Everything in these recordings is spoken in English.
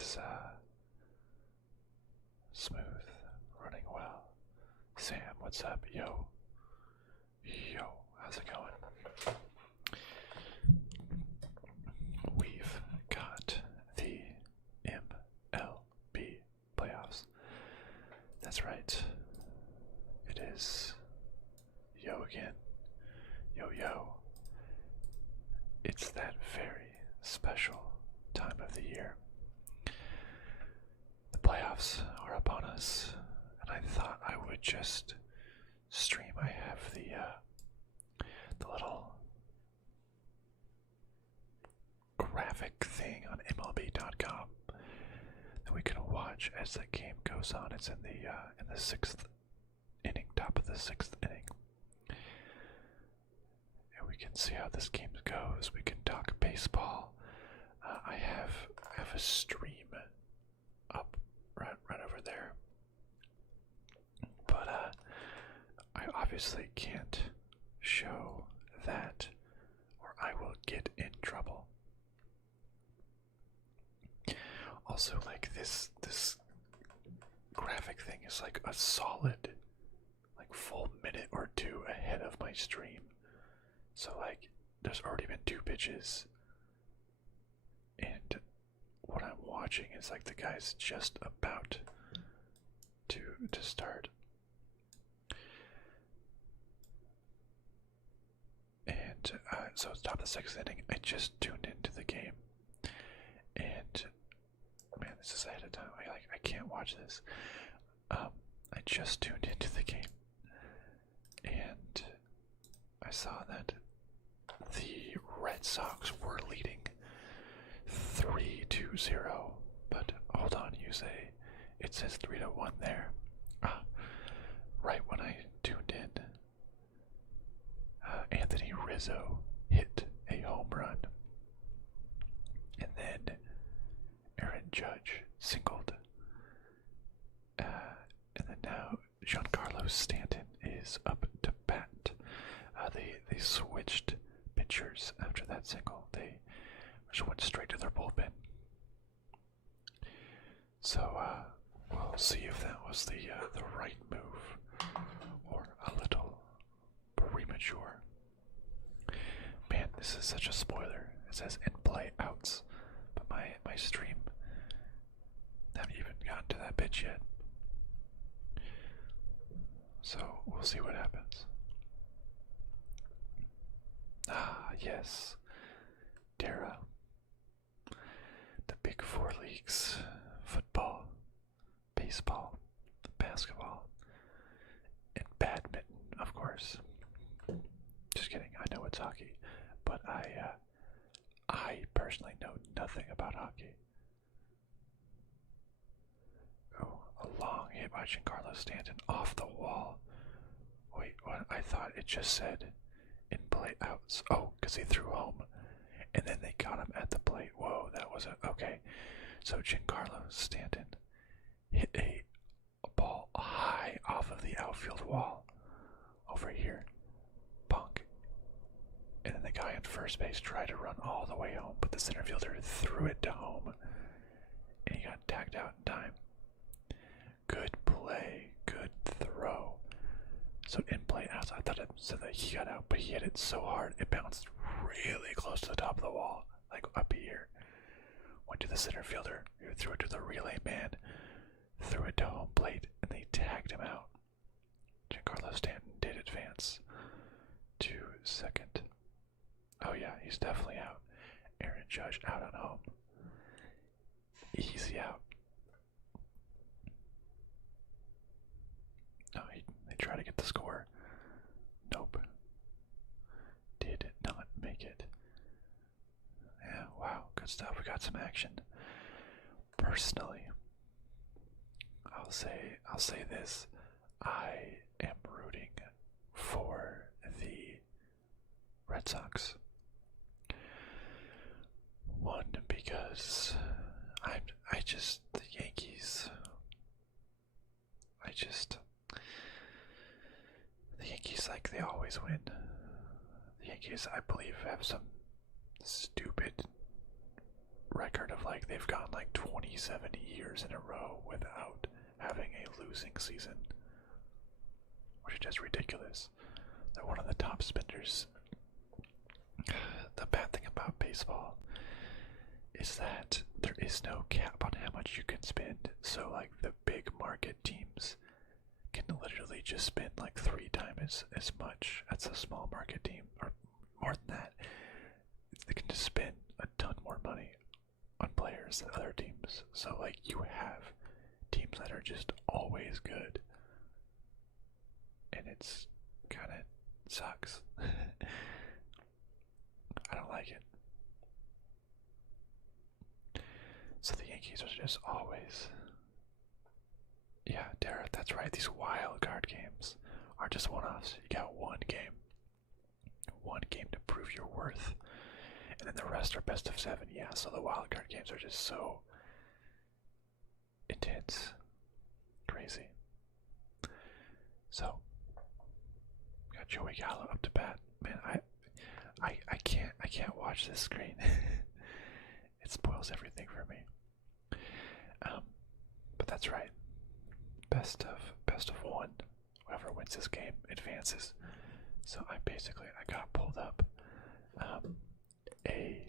is smooth, running well. Sam, what's up? Yo. Yo, how's it going? We've got the MLB playoffs. That's right. It is yo again. Yo yo. It's that very special time of the year. The playoffs are upon us, and I thought I would just stream. I have the little graphic thing on MLB.com that we can watch as the game goes on. It's in the sixth inning, top of the sixth inning. And we can see how this game goes. We can talk baseball. I have a stream up right over there, but I obviously can't show that, or I will get in trouble. Also, like this graphic thing is like a solid, like full minute or two ahead of my stream. So like, there's already been 2 pitches, and what I'm watching is like the guy's just about to start. And so it's top of the 6th inning. I just tuned into the game, and man, this is ahead of time. I can't watch this. I just tuned into the game, and I saw that the Red Sox were leading 3-0, but hold on, you say it says 3-1 there. Right when I tuned in, Anthony Rizzo hit a home run, and then Aaron Judge singled, and then now Giancarlo Stanton is up to bat. They switched pitchers after that single. They just went straight to their bullpen. So we'll see if that was the right move or a little premature. Man, this is such a spoiler. It says in play outs, but my stream haven't even gotten to that pitch yet. So we'll see what happens. Ah, yes. Dara. The big 4 leagues. Football, baseball, basketball, and badminton, of course. Just kidding, I know it's hockey, but I personally know nothing about hockey. Oh, a long hit by Giancarlo Stanton off the wall. Wait, what? I thought it just said in play outs. Oh, because he threw home, and then they got him at the plate. Whoa, that was okay. So Giancarlo Stanton hit a ball high off of the outfield wall over here. Bonk. And then the guy on first base tried to run all the way home, but the center fielder threw it to home, and he got tagged out in time. Good play, good throw. So in play outs, I thought it said that he got out, but he hit it so hard it bounced really close to the top of the wall, like up here. Went to the center fielder, who threw it to the relay man, threw it to home plate, and they tagged him out. Giancarlo Stanton did advance to second. Oh yeah, he's definitely out. Aaron Judge out on home. Easy out. No, they try to get the score. Nope. Did not make it. Yeah, wow, good stuff. We got some action. Personally, I'll say this. I am rooting for the Red Sox. One, because the Yankees, the Yankees, like, they always win. The Yankees, I believe, have some stupid record of like they've gone like 27 years in a row without having a losing season, which is just ridiculous. They're one of the top spenders. The bad thing about baseball is that there is no cap on how much you can spend, so like the big market teams can literally just spend like 3 times as much as a small market team, or more than that. They can just spend a ton more money on players than other teams. So like you have teams that are just always good, and it's kind of sucks. I don't like it. So the Yankees are just always... Yeah, Dara, that's right. These wild card games are just one-offs. You got one game to prove your worth, and then the rest are best of 7. Yeah, so the wild card games are just so intense, crazy. So got Joey Gallo up to bat. Man, I can't watch this screen. It spoils everything for me. But that's right. Best of 1. Whoever wins this game advances. So I got pulled up a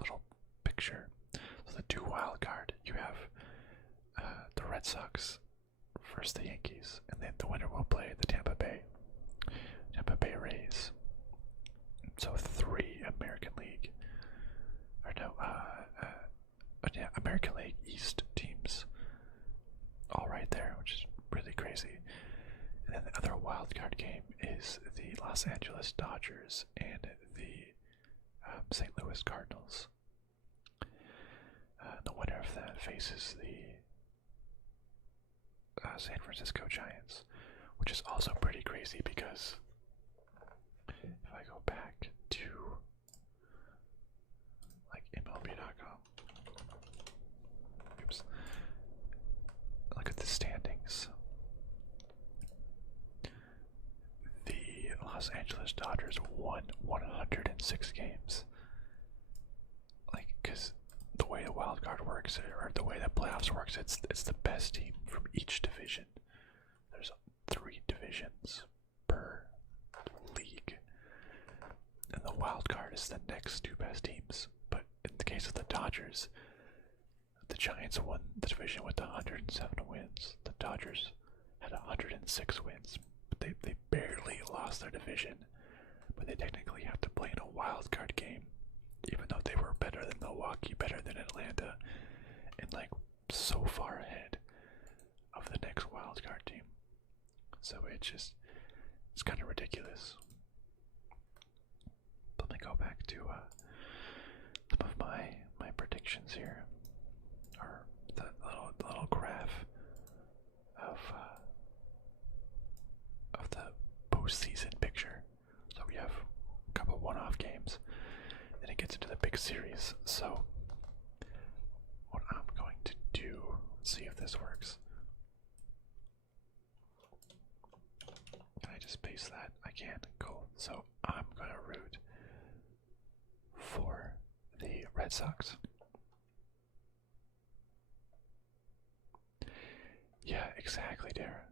little picture. So the 2 wild card, you have the Red Sox versus the Yankees, and then the winner will play the Tampa Bay Rays. So 3 American League, or no, American League East teams, all right there, which is really crazy. And then the other wild card game is the Los Angeles Dodgers and the St. Louis Cardinals. The winner of that faces the San Francisco Giants, which is also pretty crazy because if I go back to like MLB.com, oops, look at the standings. The Los Angeles Dodgers won 106 games. Like, because the way the wild card works, or the way that playoffs works, it's the best team from each division. There's 3 divisions per league, and the wild card is the next 2 best teams. But in the case of the Dodgers, the Giants won the division with 107 wins. The Dodgers had 106 wins. But they barely lost their division, but they technically have to play in a wild card game, even though they were better than Milwaukee, better than Atlanta, and like so far ahead of the next wild card team. So it's kind of ridiculous. Let me go back to some of my predictions here, or the little graph of the postseason picture. So we have a couple one-off games, then it gets into the big series. So what I'm going to do, let's see if this works. Can I just paste that? I can. Cool. So I'm gonna root for the Red Sox. Yeah, exactly, Dara.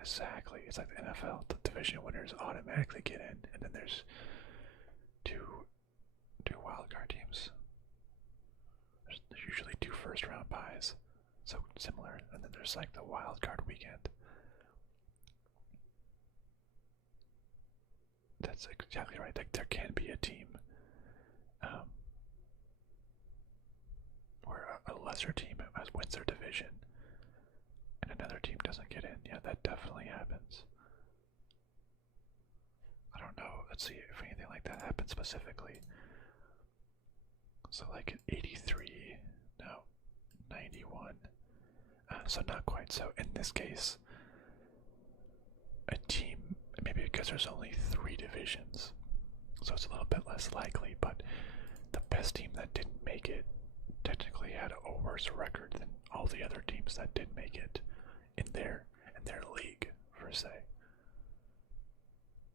Exactly. It's like the NFL. The division winners automatically get in, and then there's two wildcard teams. There's usually 2 first-round buys, so similar, and then there's like the wildcard weekend. That's exactly right. Like there can be a team where a lesser team wins their division and another team doesn't get in. Yeah, that definitely happens. I don't know. Let's see if anything like that happens specifically. So like in 83, no, 91. So not quite. So in this case, a team, maybe because there's only 3 divisions, so it's a little bit less likely, but the best team that didn't make it technically had a worse record than all the other teams that did make it in their league, per se.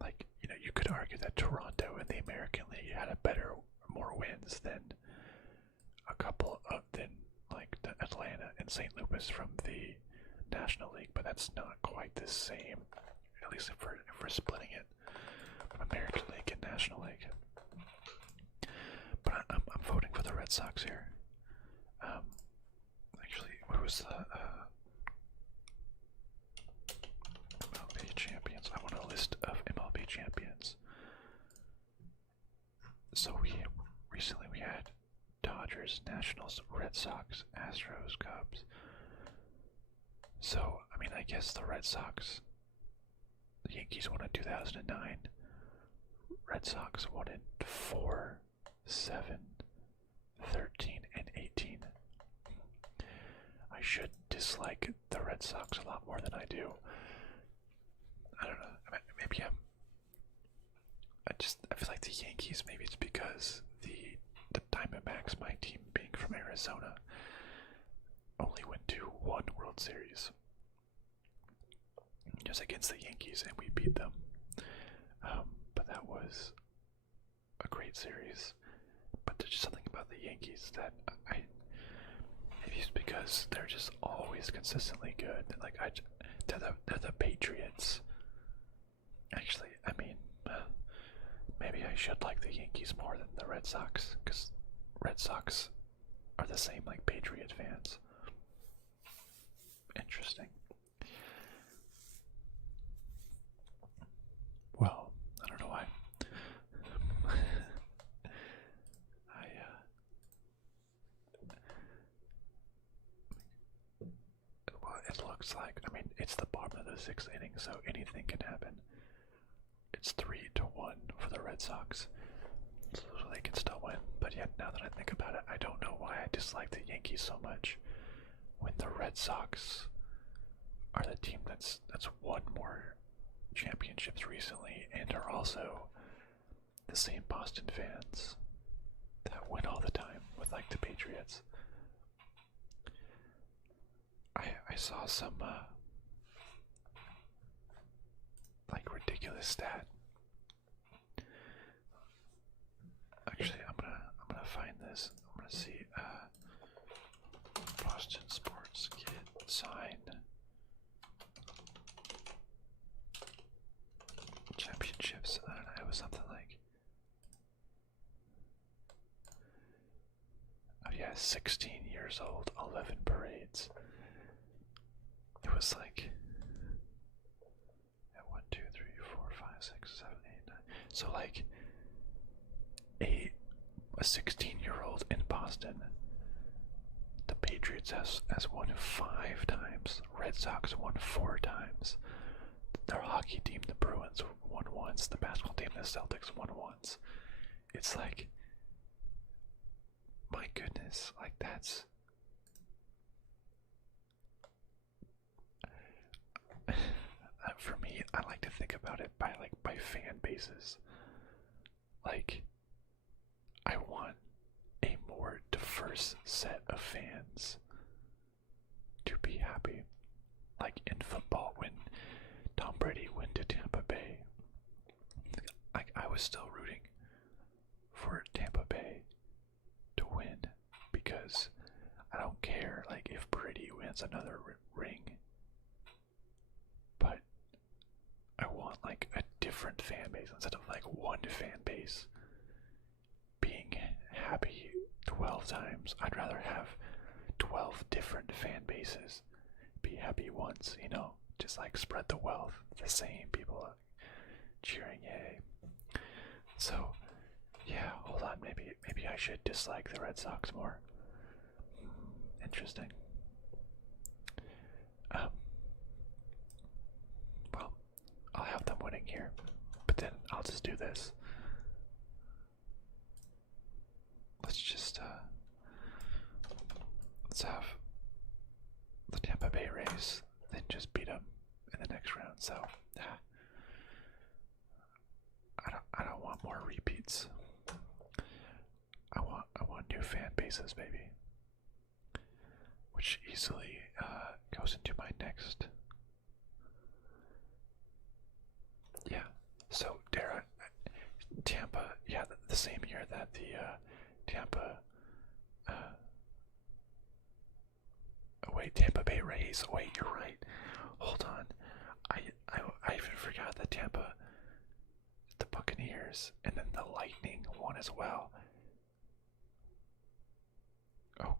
Like, you know, you could argue that Toronto in the American League had more wins than like the Atlanta and St. Louis from the National League, but that's not quite the same. At least if we're splitting it, American League and National League. But I'm voting for the Red Sox here. Actually, what was the MLB champions? I want a list of MLB champions. So recently we had Dodgers, Nationals, Red Sox, Astros, Cubs. So, I mean, I guess the Red Sox, the Yankees won in 2009. Red Sox won in 4, 7, 13, and 18. I should dislike the Red Sox a lot more than I do. I don't know. Maybe I feel like the Yankees, maybe it's because the Diamondbacks, my team being from Arizona, only went to one World Series. Just against the Yankees, and we beat them. But that was a great series. But there's just something about the Yankees that maybe it's because they're just always consistently good. Like they're the Patriots. Actually, I mean, maybe I should like the Yankees more than the Red Sox, because Red Sox are the same like Patriot fans. Interesting. Well, I don't know why. Well, it looks like, I mean, it's the bottom of the 6th inning, so anything can happen. It's 3-1 for the Red Sox, so they can still win. But yet, now that I think about it, I don't know why I dislike the Yankees so much when the Red Sox are the team that's won more championships recently and are also the same Boston fans that win all the time with like the Patriots. I saw some like ridiculous stat. Actually, I'm gonna find this. I'm gonna see Boston sports get signed championships. I don't know, it was something like, oh yeah, 16 years old, 11 parades. It was like 1, 2, 3, 4, 5, 6, 7, 8, 9. So like a 16-year-old in Boston. The Patriots has won 5 times. Red Sox won 4 times. Their hockey team, the Bruins, won once. The basketball team, the Celtics, won once. It's like, my goodness, like that's for me, I like to think about it by fan bases. Like, I want a more diverse set of fans to be happy. Like in football, when Tom Brady went to Tampa Bay, I was still rooting for Tampa Bay to win, because I don't care like if Brady wins another ring, but I want like a different fan base instead of like one fan base being happy 12 times. I'd rather have 12 different fan bases be happy once, you know, just like spread the wealth, the same people cheering, yay. So yeah, hold on, maybe I should dislike the Red Sox more. Interesting. Well, I'll have them winning here, but then I'll just do this. Let's have the Tampa Bay Rays, then just beat them in the next round. So I don't want more repeats. I want new fan bases, baby. Which easily goes into my next. Yeah. So Tampa, yeah, the same year Tampa Bay Rays. Wait, you're right. Hold on. I even forgot that Tampa, the Buccaneers, and then the Lightning won as well. Oh,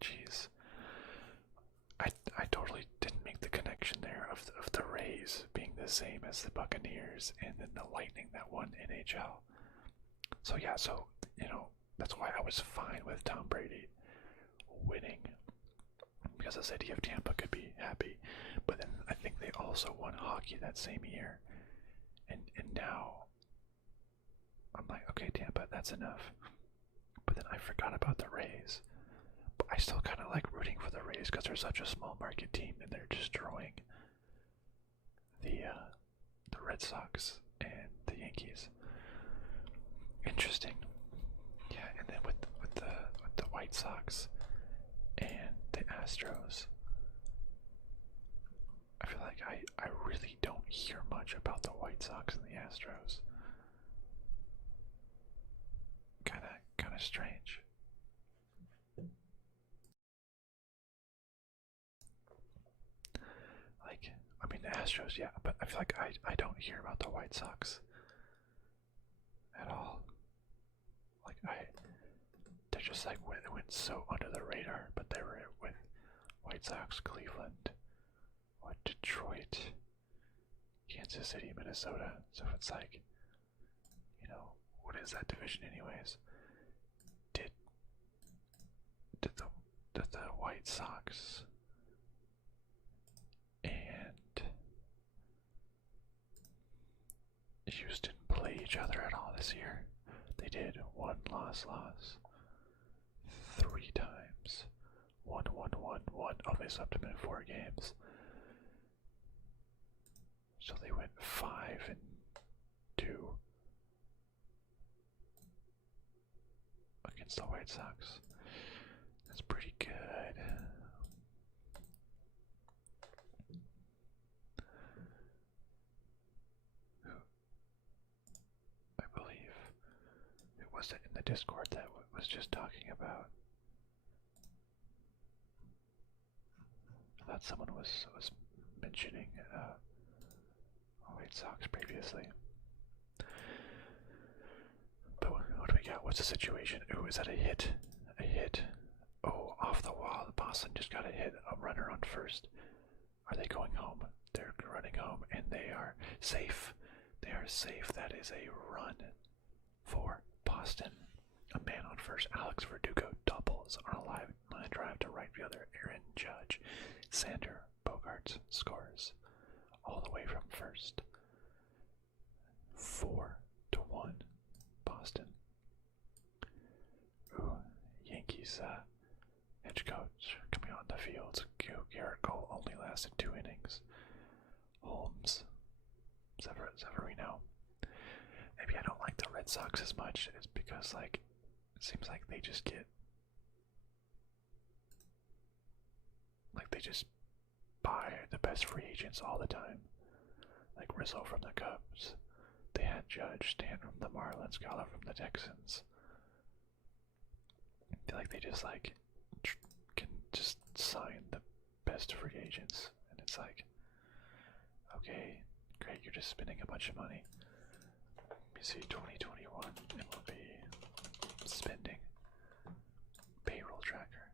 jeez. I totally didn't make the connection there of the Rays being the same as the Buccaneers and then the Lightning that won NHL. So yeah, that's why I was fine with Tom Brady winning, because the city of Tampa could be happy. But then I think they also won hockey that same year, and now I'm like, okay, Tampa, that's enough. But then I forgot about the Rays. But I still kind of like rooting for the Rays because they're such a small market team and they're destroying the Red Sox and the Yankees. Interesting. Yeah, and then with the White Sox and the Astros, I feel like I really don't hear much about the White Sox and the Astros. Kinda strange. Like, I mean the Astros, yeah, but I feel like I don't hear about the White Sox at all. Like they're just like went so under the radar, but they were with White Sox, Cleveland, Detroit, Kansas City, Minnesota. So it's like, what is that division anyways? Did the White Sox and Houston play each other at all this year? They did. 1 loss. 3 times. 1. Oh, they swept them in 4 games. So they went 5-2 against the White Sox. That's pretty good. I believe it was in the Discord that was just talking about. I thought someone was mentioning White Sox previously. But what do we got? What's the situation? Ooh, is that a hit? A hit. Oh, off the wall. Boston just got a hit. A runner on first. Are they going home? They're running home, and they are safe. They are safe. That is a run for Boston. A man on first. Alex Verdugo doubles on a line drive to right fielder Aaron Judge. Sander Bogaerts scores all the way from first. 4-1 Boston. Ooh, Yankees head coach coming on the field. Garrett Cole only lasted 2 innings. Holmes, Severino. Maybe I don't like the Red Sox as much. It's because it seems like they just get they just buy the best free agents all the time. Like Rizzo from the Cubs. They had Judge, Stanton from the Marlins, Gala from the Texans. I feel like they just can just sign the best free agents, and it's like, okay, great, you're just spending a bunch of money. Let me see, 2021 MLB spending payroll tracker,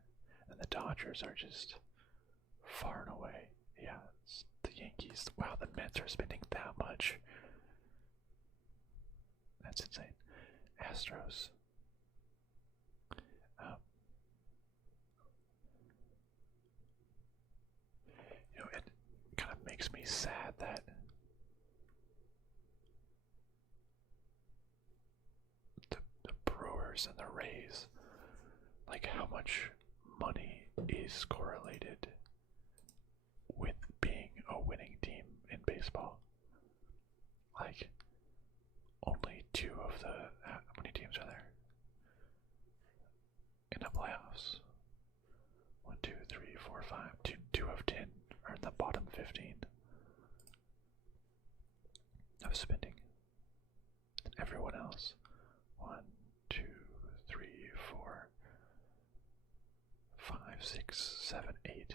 and the Dodgers are just far and away. Yeah, it's the Yankees. Wow, the Mets are spending that much. That's insane. Astros. It kind of makes me sad that the Brewers and the Rays, how much money is correlated with being a winning team in baseball. Only 2 of the, how many teams are there in the playoffs? 1, 2, 3, 4, 5. 2 of 10 are in the bottom 15 of spending. And everyone else, 1, 2, 3, 4, 5, 6, 7, 8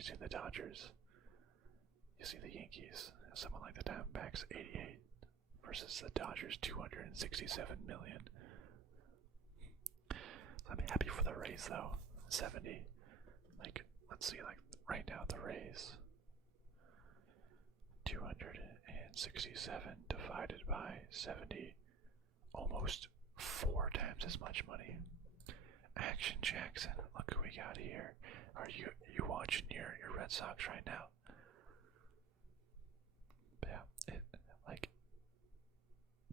you see the Dodgers, you see the Yankees, someone like the Diamondbacks, 88 versus the Dodgers, 267 million. So I'm happy for the Rays though, 70. Like, let's see, like right now the Rays, 267 divided by 70, almost 4 times as much money. Action Jackson, look who we got here. Are you watching your Red Sox right now? But yeah, like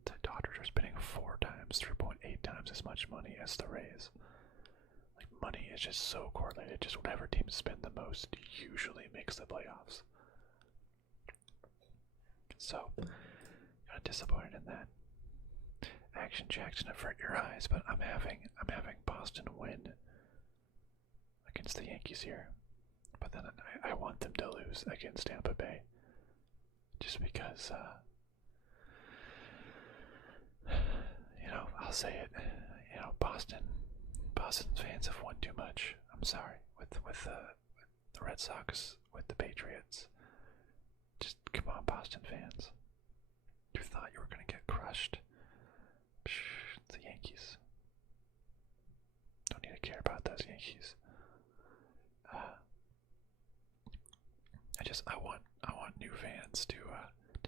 the Dodgers are spending 4 times, 3.8 times as much money as the Rays. Like money is just so correlated. Just whatever team spend the most usually makes the playoffs. So, kind of disappointed in that. Action Jackson, avert your eyes, but I'm having Boston win against the Yankees here. But then I want them to lose against Tampa Bay. Just because, I'll say it. Boston fans have won too much. I'm sorry. With the Red Sox, with the Patriots. Just come on, Boston fans. You thought you were going to get crushed. The Yankees. Don't need to care about those Yankees. I want new fans to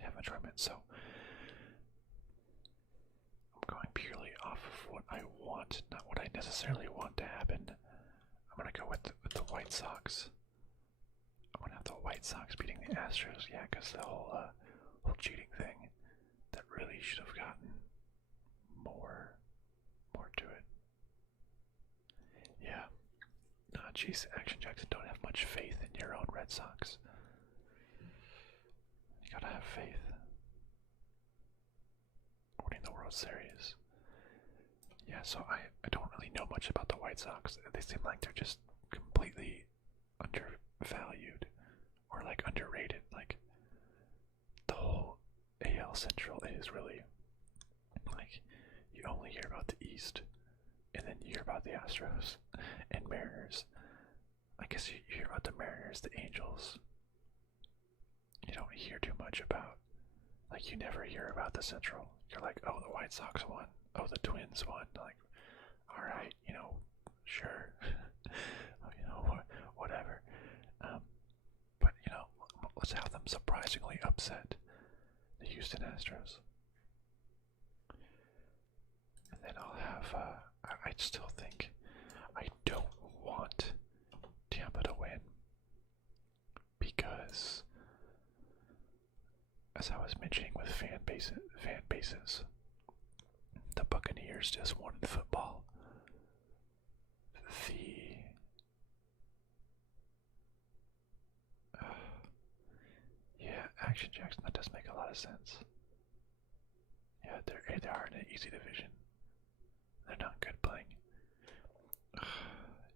have enjoyment. So I'm going purely off of what I want, not what I necessarily want to happen. I'm gonna go with the White Sox. I'm gonna have the White Sox beating the Astros. Yeah, because the whole cheating thing that really should have gotten more to it. Yeah. Jeez, Action Jackson, don't have much faith in your own Red Sox. You gotta have faith. Winning the World Series. Yeah, so I don't really know much about the White Sox. They seem like they're just completely undervalued or like underrated. Like the whole AL Central is really like you only hear about the East, and then you hear about the Astros and Mariners. I guess you hear about the Mariners, the Angels. You don't hear too much about, like you never hear about the Central. You're like, oh, the White Sox won. Oh, the Twins won. Like, all right, sure, whatever. But let's have them surprisingly upset the Houston Astros. And then I'll have, I still think, I don't want Tampa to win because, as I was mentioning with fan bases, the Buccaneers just won in football. Yeah, Action Jackson, that does make a lot of sense. Yeah, they are in an easy division. They're not good playing.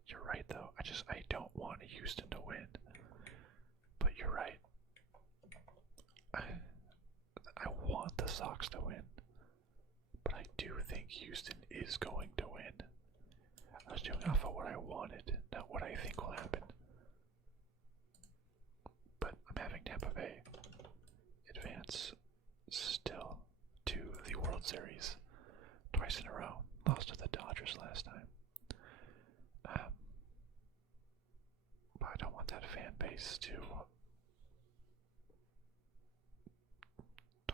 You're right though. I don't want Houston to win. But you're right. I want the Sox to win. But I do think Houston is going to win. I was doing off of what I wanted, not what I think will happen. But I'm having Tampa Bay advance still to the World Series twice in a row. Lost to the Dodgers last time. But I don't want that fan base to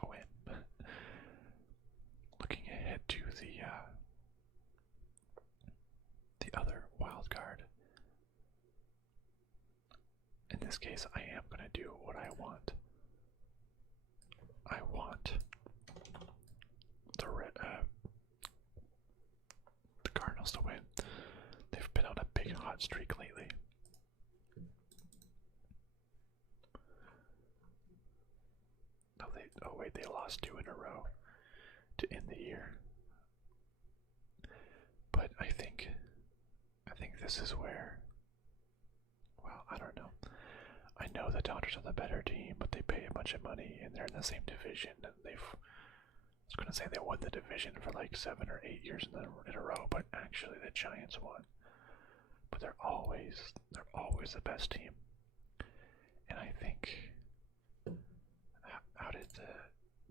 win. Looking ahead to the other wild card. In this case, I am going to do what I want. I want the Cardinals to win. They've been on a big hot streak lately. They lost 2 in a row to end the year. But I think this is where, well, I don't know. I know the Dodgers are the better team, but they pay a bunch of money and they're in the same division, and I was gonna say they won the division for like 7 or 8 years in a row, but actually the Giants won. But they're always the best team. And I think, how did the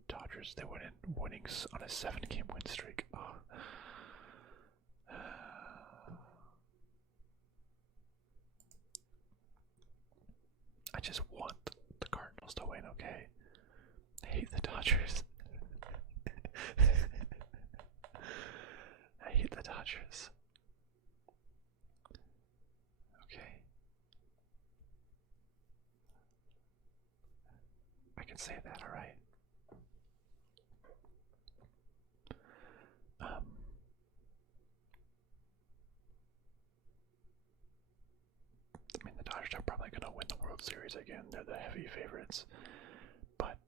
Dodgers, they went in winning on a 7-game win streak. Oh. I just want the Cardinals to win, okay? I hate the Dodgers. I hate the Dodgers. Okay. I can say that, alright? I mean, the Dodgers are probably going to win the World Series again. They're the heavy favorites. But,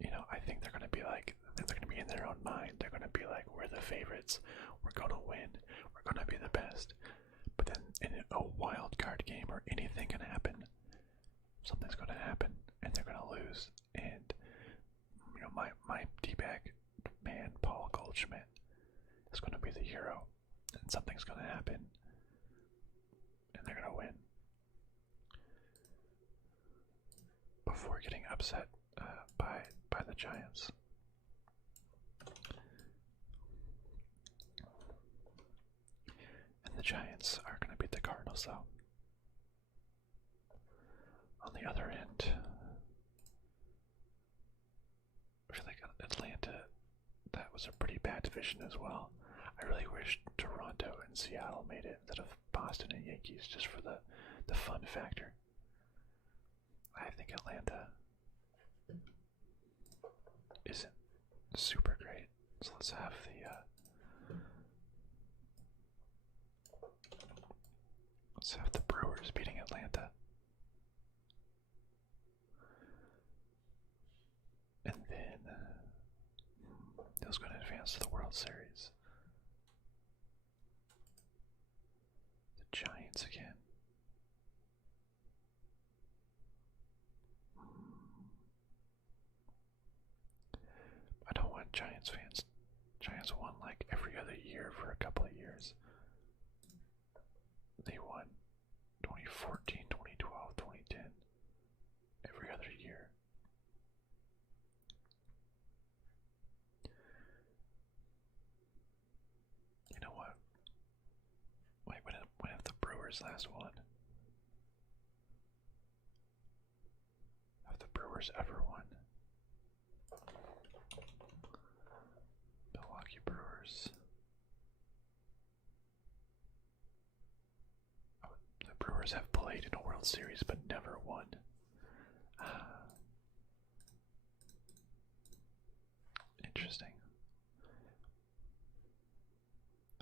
you know, I think they're going to be like, they're going to be in their own mind. They're going to be like, we're the favorites. We're going to win. We're going to be the best. But then in a wild card game or anything can happen. Something's going to happen and they're going to lose. And, you know, my D-bag man, Paul Goldschmidt, is going to be the hero. And something's going to happen. And they're going to win. Before getting upset by the Giants. And the Giants are going to beat the Cardinals, though. On the other end, I feel like Atlanta, that was a pretty bad division as well. I really wish Toronto and Seattle made it instead of Boston and Yankees, just for the fun factor. I think Atlanta isn't super great, so let's have the Brewers beating Atlanta, and then who's going to advance to the World Series? The Giants again. I don't want Giants fans. Giants won like every other year for a couple of years. They won 2014, 2012, 2010. Every other year. You know what? Wait, when have the Brewers last won? Have the Brewers ever won? Milwaukee Brewers. Oh, the Brewers have played in a World Series but never won. Interesting.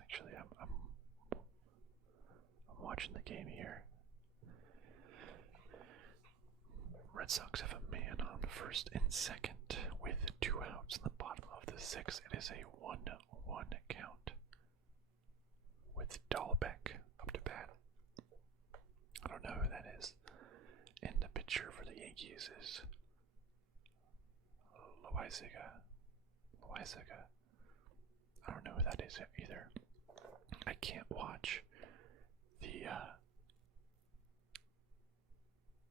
Actually, I'm watching the game here. Red Sox have a man on first and second with 2 outs in the bottom of the 6th. It is a 1-1 count with Dahlbeck up to bat. I don't know who that is. And the pitcher for the Yankees is Loizaga. I don't know who that is either. I can't watch the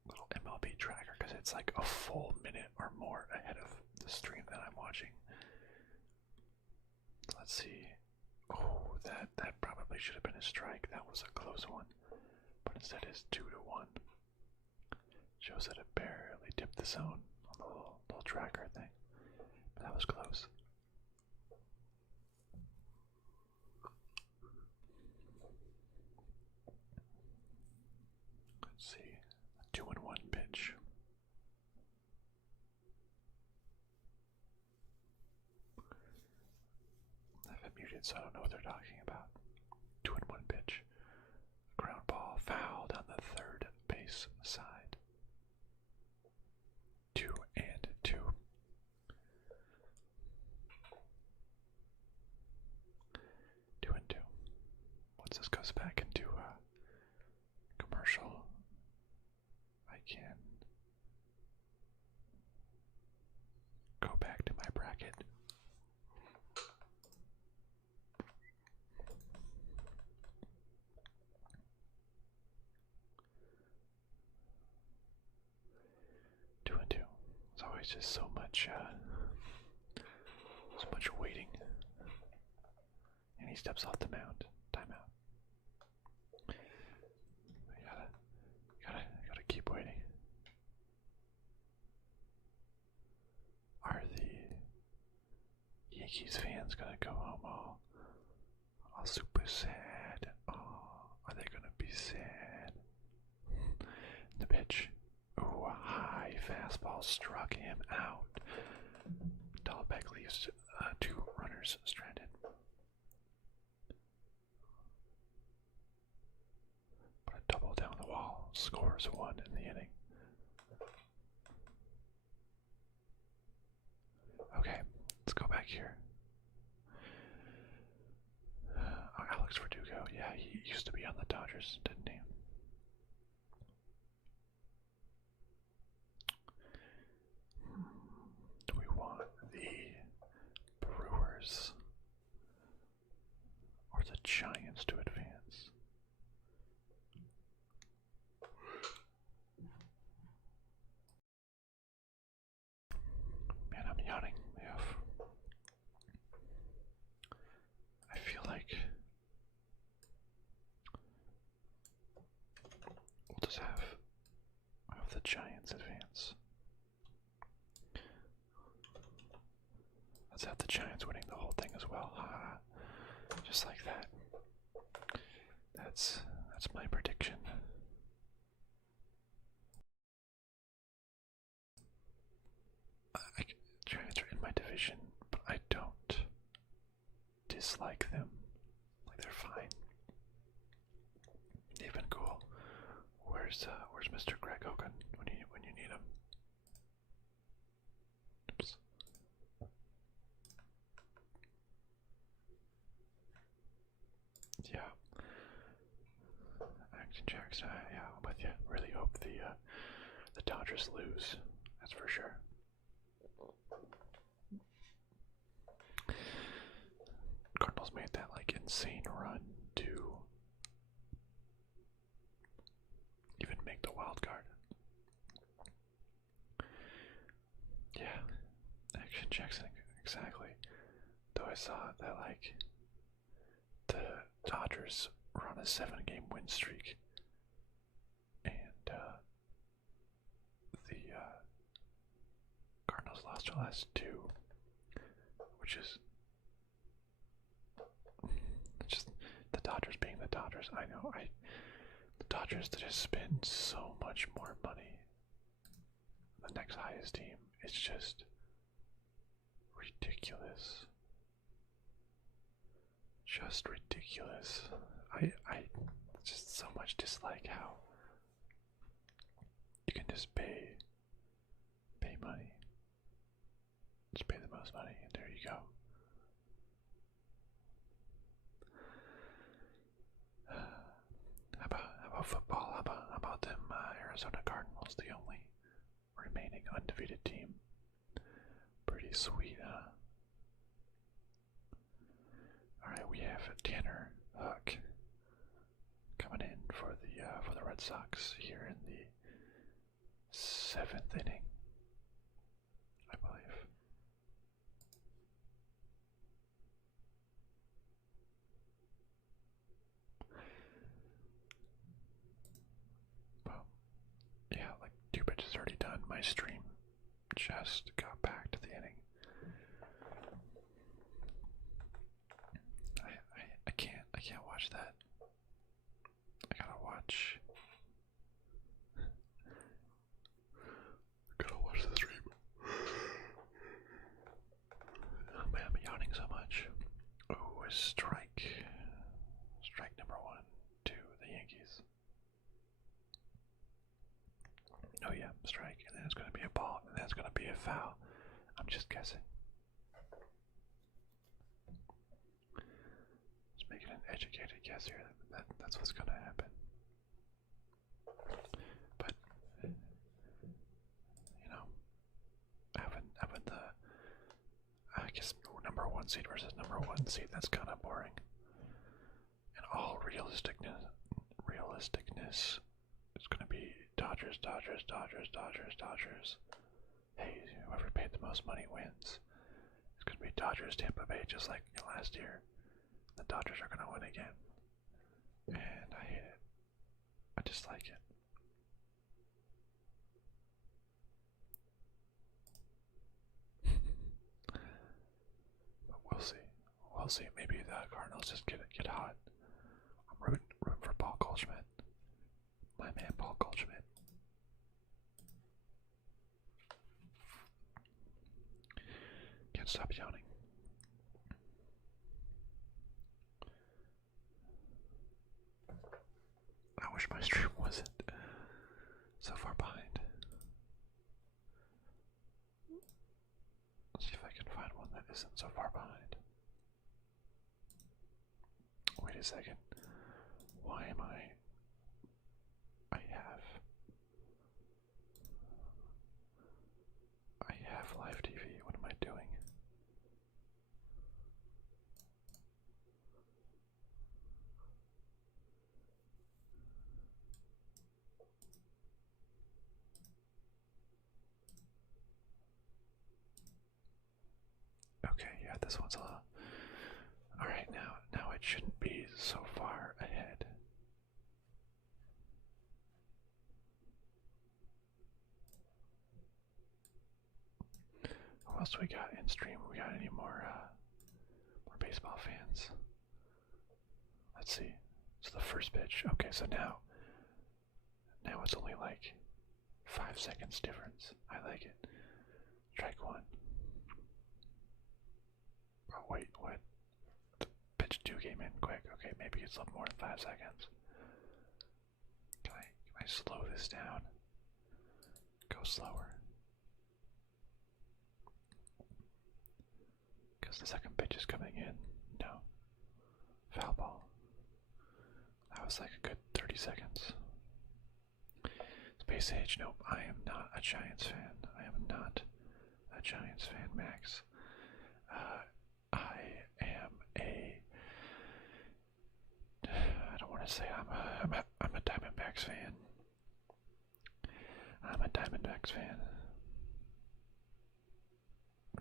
little MLB tracker because it's like a full minute or more ahead of the stream that I'm watching. Let's see. Oh, that probably should have been a strike. That was a close one. But instead it's 2-1. Shows that it barely dipped the zone on the little tracker thing. But that was close. Let's see. A 2-1 pitch. I have it muted, so I don't know what they're talking about. 2-1 pitch. Ground ball fouled on the third base side. 2-2. Once this goes back into commercial, I can go back to my bracket. it's just so much waiting. And he steps off the mound. Timeout. We gotta keep waiting. Are the Yankees fans gonna go home all super sad? Oh, are they gonna be sad? The pitch. Ooh, a high fastball struck him out. Dahlbeck leaves 2 runners stranded. But a double down the wall scores 1 in the inning. Okay, let's go back here. Alex Verdugo, yeah, he used to be on the Dodgers, didn't he? Do we want the Brewers or the Giants to advance? Man, I'm yawning. I feel like we'll just have the Giants advance. Let's have the Giants winning the whole thing as well. Just like that. That's my prediction. Giants are in my division, but I don't dislike them. Like, they're fine. They've been cool. Where's Mr. Greg Hogan when you need him? Oops. Yeah. Action Jackson. Yeah, I'm with you. Really hope the Dodgers lose. That's for sure. Cardinals made that like insane run to even make the wild card. Yeah, Action Jackson, exactly. Though I saw that like the Dodgers were on a 7-game win streak, and the Cardinals lost their last 2, which is just the Dodgers being the Dodgers. I know, the Dodgers that just spend so much more money than the next highest team. It's just ridiculous. Just ridiculous. I just so much dislike how you can just pay money. Just pay the most money, and there you go. How about football? How about them Arizona Cardinals, the only remaining undefeated team? Pretty sweet, huh? Alright, we have Tanner Hook coming in for the Red Sox here in the 7th inning, I believe. Well, yeah, like 2 pitches already done. My stream just got back to the inning. I can't watch that. I gotta watch the stream. Oh man, I'm yawning so much. Oh, a strike. Strike number 1 to the Yankees. Oh yeah, strike, and then it's gonna be a ball, and then it's gonna be a foul. I'm just guessing. Just making an educated guess here. That's what's gonna happen. But you know, having the I guess number 1 seed versus number 1 seed, that's kind of boring. In all realisticness, it's gonna be Dodgers. hey, whoever paid the most money wins. It's going to be Dodgers Tampa Bay just like last year. The Dodgers are going to win again. And I hate it. I dislike it. But we'll see. We'll see. Maybe the Cardinals just get hot. I'm rooting for Paul Goldschmidt. My man, Paul Goldschmidt. Can't stop yawning. I wish my stream wasn't so far behind. Let's see if I can find one that isn't so far behind. Wait a second. Why am I have live TV. What am I doing? Okay, yeah, this one's a lot. Alright, now it shouldn't be so far ahead. What else we got in stream? We got any more baseball fans? Let's see. So the first pitch. Okay, so now it's only like 5 seconds difference. I like it. Strike one. Oh wait, what? Pitch 2 came in quick. Okay, maybe it's a little more than 5 seconds. Can I slow this down? Go slower. Because the second pitch is coming in. No. Foul ball. That was like a good 30 seconds. Space Age, nope, I am not a Giants fan. I am not a Giants fan, Max. I am I don't want to say I'm a Diamondbacks fan. I'm a Diamondbacks fan.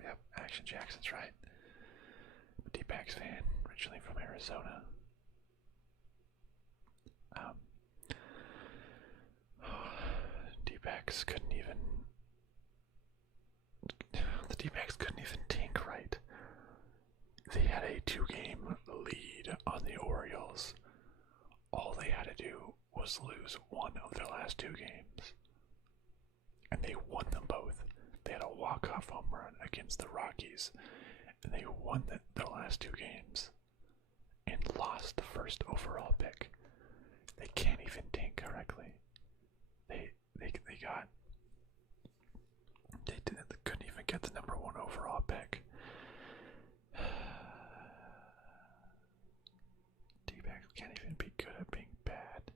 Yep, Action Jackson's right. I'm a D-backs fan, originally from Arizona. D-backs couldn't even. The D-backs couldn't even tank right. They had a 2-game lead on the Orioles. All they had to do was lose one of their last 2 games. And they won them both. They had a walk-off home run against the Rockies. And they won their last 2 games. And lost the first overall pick. They can't even tank correctly. They couldn't even get the number 1 overall pick. D-backs can't even be good at being bad.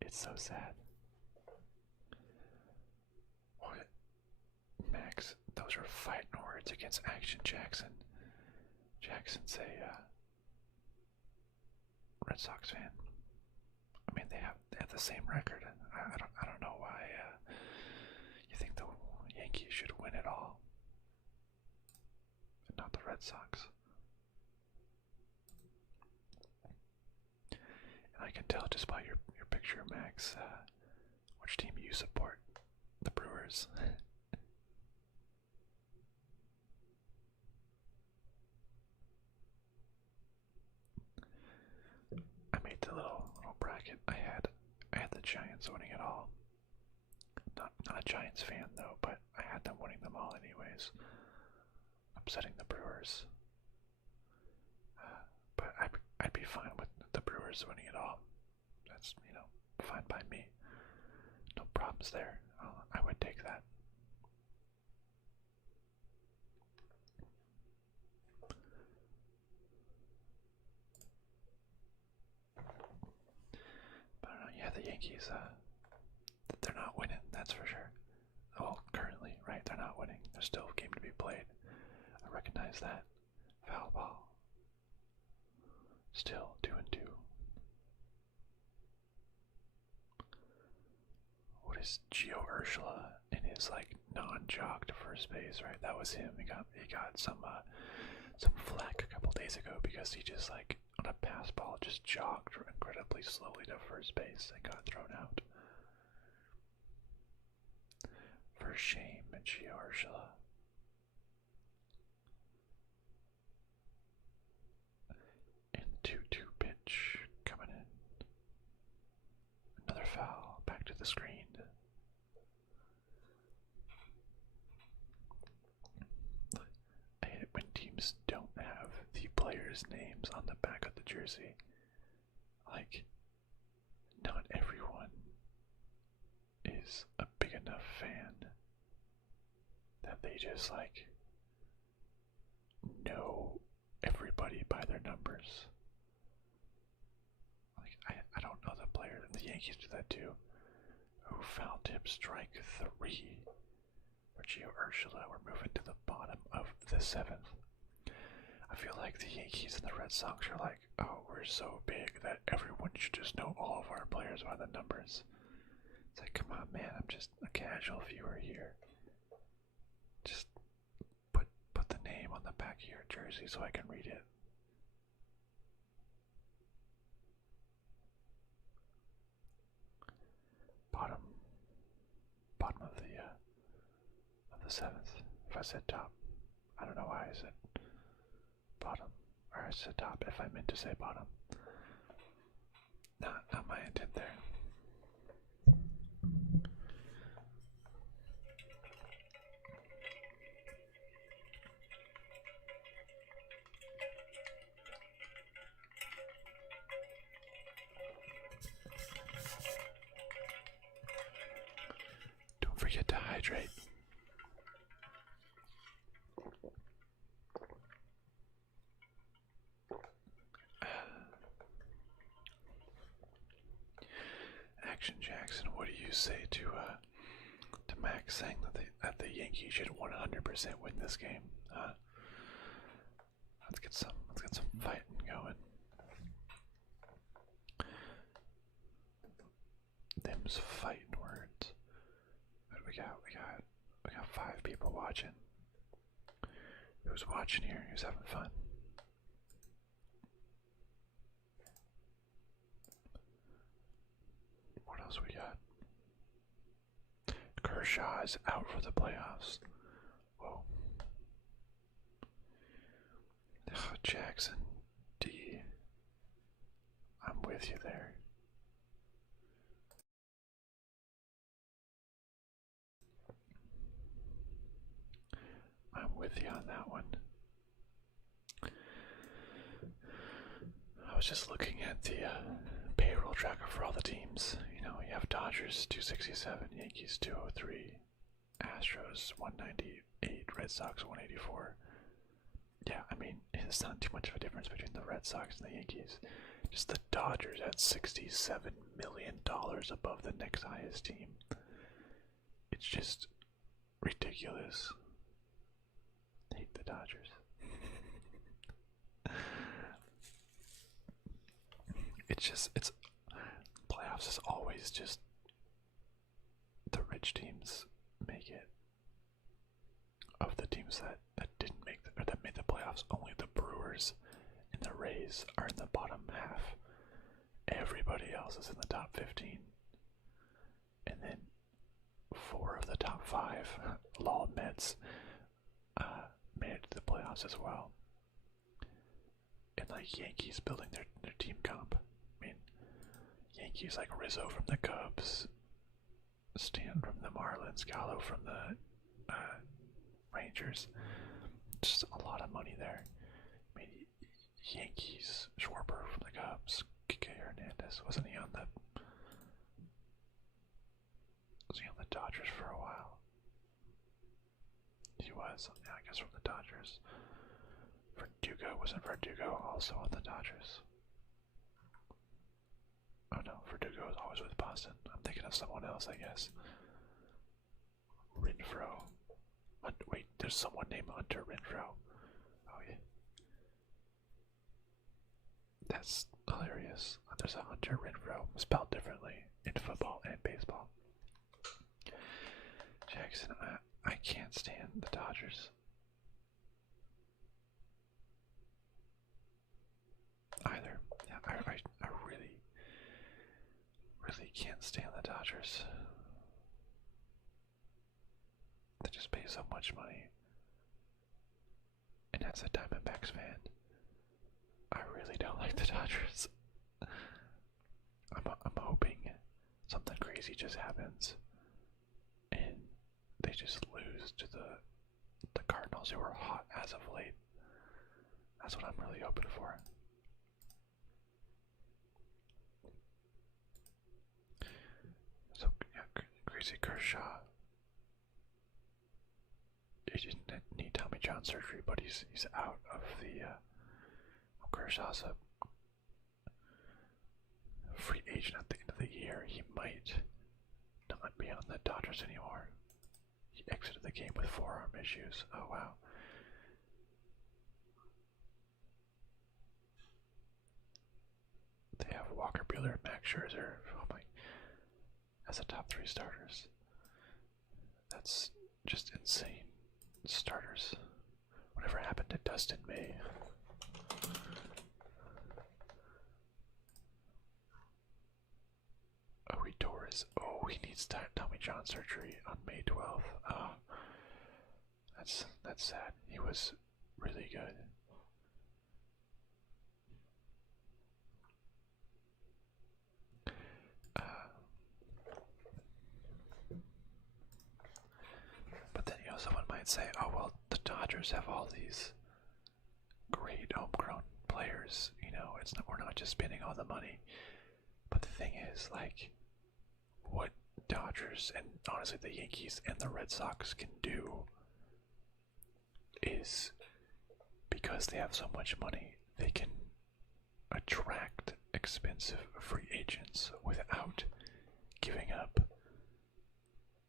It's so sad. What? Max, those are fighting words against Action Jackson. Jackson's a Red Sox fan. I mean, they have the same record. I don't know why you think the Yankees should win it all, and not the Red Sox. And I can tell just by your picture, Max, which team you support. The Brewers. I made the little bracket. I had the Giants winning it all. Not a Giants fan though, but I had them winning them all anyways. Upsetting the Brewers. But I'd be fine with the Brewers winning it all. That's, fine by me. No problems there. I would take that. But I don't know, yeah, the Yankees, they're not winning, that's for sure. Well, currently, right, they're not winning. There's still a game to be played. I recognize that. Foul ball. Still 2-2. What is Gio Urshela in his like non-jog to first base? Right, that was him. He got some flack a couple days ago because he just like on a pass ball just jogged incredibly slowly to first base and got thrown out. For shame, Gio Urshela. And 2-2 pitch coming in. Another foul. Back to the screen. I hate it when teams don't have the players' names on the back of the jersey. Like, not everyone is a big enough fan that they just like know everybody by their numbers. Like I don't know the player. The Yankees do that too. Who fouled him strike 3 for Gio Urshela. We're moving to the bottom of the 7th. I feel like the Yankees and the Red Sox are like, oh, we're so big that everyone should just know all of our players by the numbers. It's like, come on, man, I'm just a casual viewer here. Just put the name on the back of your jersey so I can read it. Bottom of the 7th. If I said top, I don't know why I said bottom, or I said top if I meant to say bottom. Not my intent there. Don't forget to hydrate. Action Jackson, what do you say to Max saying that the Yankees should 100% win this game? Let's get some fighting going. Them's fighting words. What do we got? We got 5 people watching. Who's watching here? Who's having fun? What else we got? Kershaw is out for the playoffs. Whoa. Oh, Jackson D. I'm with you there. I'm with you on that one. I was just looking at the payroll tracker for all the teams. You know, you have Dodgers 267, Yankees 203, Astros 198, Red Sox 184. Yeah, I mean, it's not too much of a difference between the Red Sox and the Yankees. Just the Dodgers at $67 million above the next highest team. It's just ridiculous. I hate the Dodgers. It's playoffs is always just the rich teams make it. Of the teams that didn't make or that made the playoffs, only the Brewers and the Rays are in the bottom half. Everybody else is in the top 15. And then 4 of the top 5 Law Mets made it to the playoffs as well. And like Yankees building their team comp. I mean, Yankees like Rizzo from the Cubs, Stan from the Marlins, Gallo from the Rangers. Just a lot of money there. I mean, Yankees, Schwarber from the Cubs, Kike Hernandez. Was he on the Dodgers for a while? He was, yeah, I guess from the Dodgers. Wasn't Verdugo also on the Dodgers? Oh no, Verdugo is always with Boston. I'm thinking of someone else, I guess. Renfroe. Wait, there's someone named Hunter Renfroe. Oh yeah. That's hilarious. There's a Hunter Renfrow, spelled differently in football and baseball. Jackson, I can't stand the Dodgers. Either. Yeah, I really, really can't stand the Dodgers. They just pay so much money. And as a Diamondbacks fan, I really don't like the Dodgers. I'm hoping something crazy just happens and they just lose to the Cardinals, who are hot as of late. That's what I'm really hoping for. So yeah, Crazy Kershaw. He didn't need Tommy John surgery, but he's out of the. Kershaw's a free agent at the end of the year. He might not be on the Dodgers anymore. He exited the game with forearm issues. Oh wow. They have Walker Buehler and Max Scherzer. Oh my, as a top 3 starters. That's just insane. Starters. Whatever happened to Dustin May? Oh, he tore his. Oh, he needs Tommy John surgery on May 12th. Oh, that's sad. He was really good. But then, someone might say, oh, well, the Dodgers have all these great homegrown players. We're not just spending all the money. But the thing is, like, what Dodgers and honestly the Yankees and the Red Sox can do is, because they have so much money, they can attract expensive free agents without giving up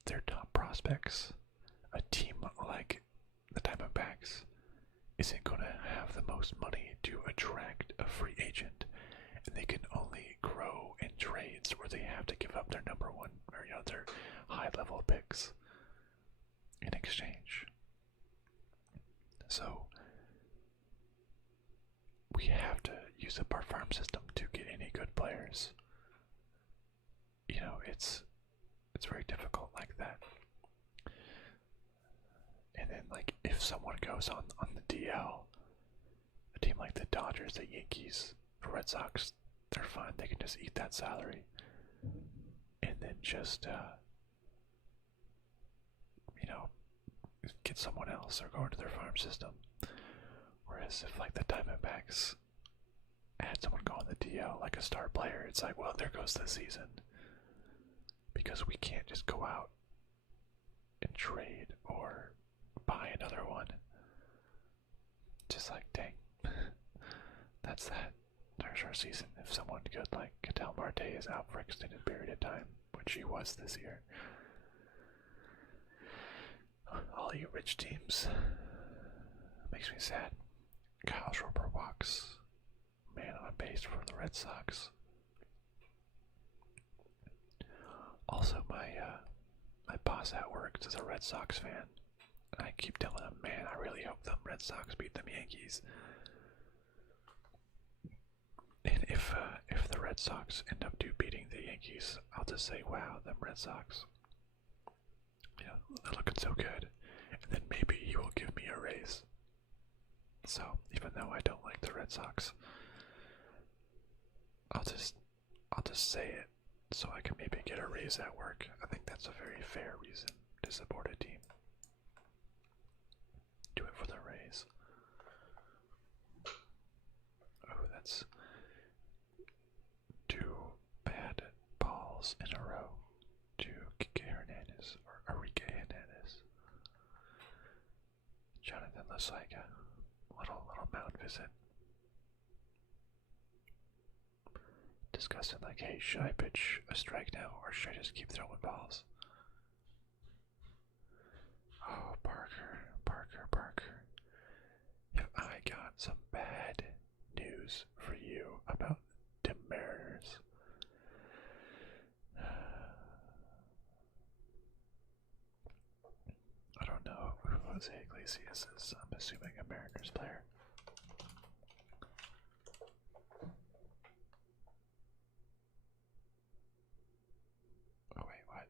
their top prospects. A team like the Diamondbacks isn't going to have the most money to attract a free agent, and they can only grow in trades where they have to give up their number one or their high level picks in exchange. So we have to use up our farm system to get any good players. It's very difficult like that. And then, like, if someone goes on the DL, a team like the Dodgers, the Yankees, the Red Sox, they're fine. They can just eat that salary and then just get someone else or go into their farm system. Whereas if, like, the Diamondbacks had someone go on the DL, like a star player, it's like, well, there goes the season, because we can't just go out and trade or buy another one. Just like, dang, that's that. There's our season. If someone good like Ketel Marte is out for extended period of time, which he was this year. All you rich teams. Makes me sad. Kyle Schwarber walks. Man on base for the Red Sox. Also, my boss at work is a Red Sox fan. I keep telling him, man, I really hope them Red Sox beat them Yankees. And if the Red Sox end up beating the Yankees, I'll just say, wow, them Red Sox. They're looking so good. And then maybe he will give me a raise. So, even though I don't like the Red Sox, I'll just say it so I can maybe get a raise at work. I think that's a very fair reason to support a team. Do it for the raise. Oh, that's 2 bad balls in a row to Kike Hernandez or Enrique Hernandez. Jonathan looks like a little mound visit. Discussing, like, hey, should I pitch a strike now or should I just keep throwing balls? Oh, Parker. If I got some bad news for you Jose Iglesias is, I'm assuming, a Mariners player. Oh wait, what?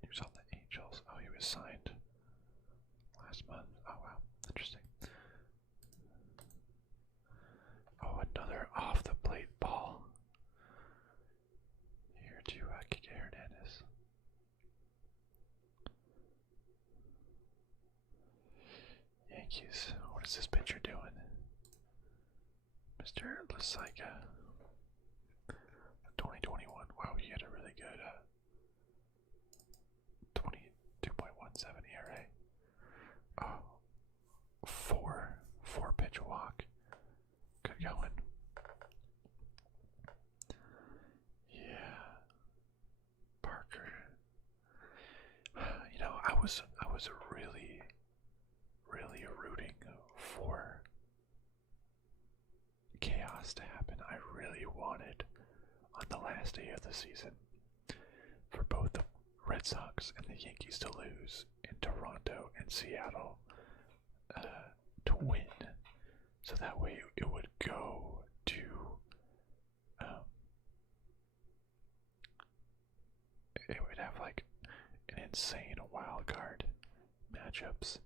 He was on the Angels. Oh, he was signed last month. Oh wow, interesting. Oh, another off the plate ball. Here to Kike Hernandez. Yankees. What is this pitcher doing? Mr. Lasika. 2021. Wow, he had a really good 22.17 ERA. Oh, four pitch walk. Good going. Yeah. Parker. You know, I was really rooting for chaos to happen. I really wanted on the last day of the season for both the Red Sox and the Yankees to lose, in Toronto and Seattle to win, so that way it would go to it would have like an insane wild card matchups.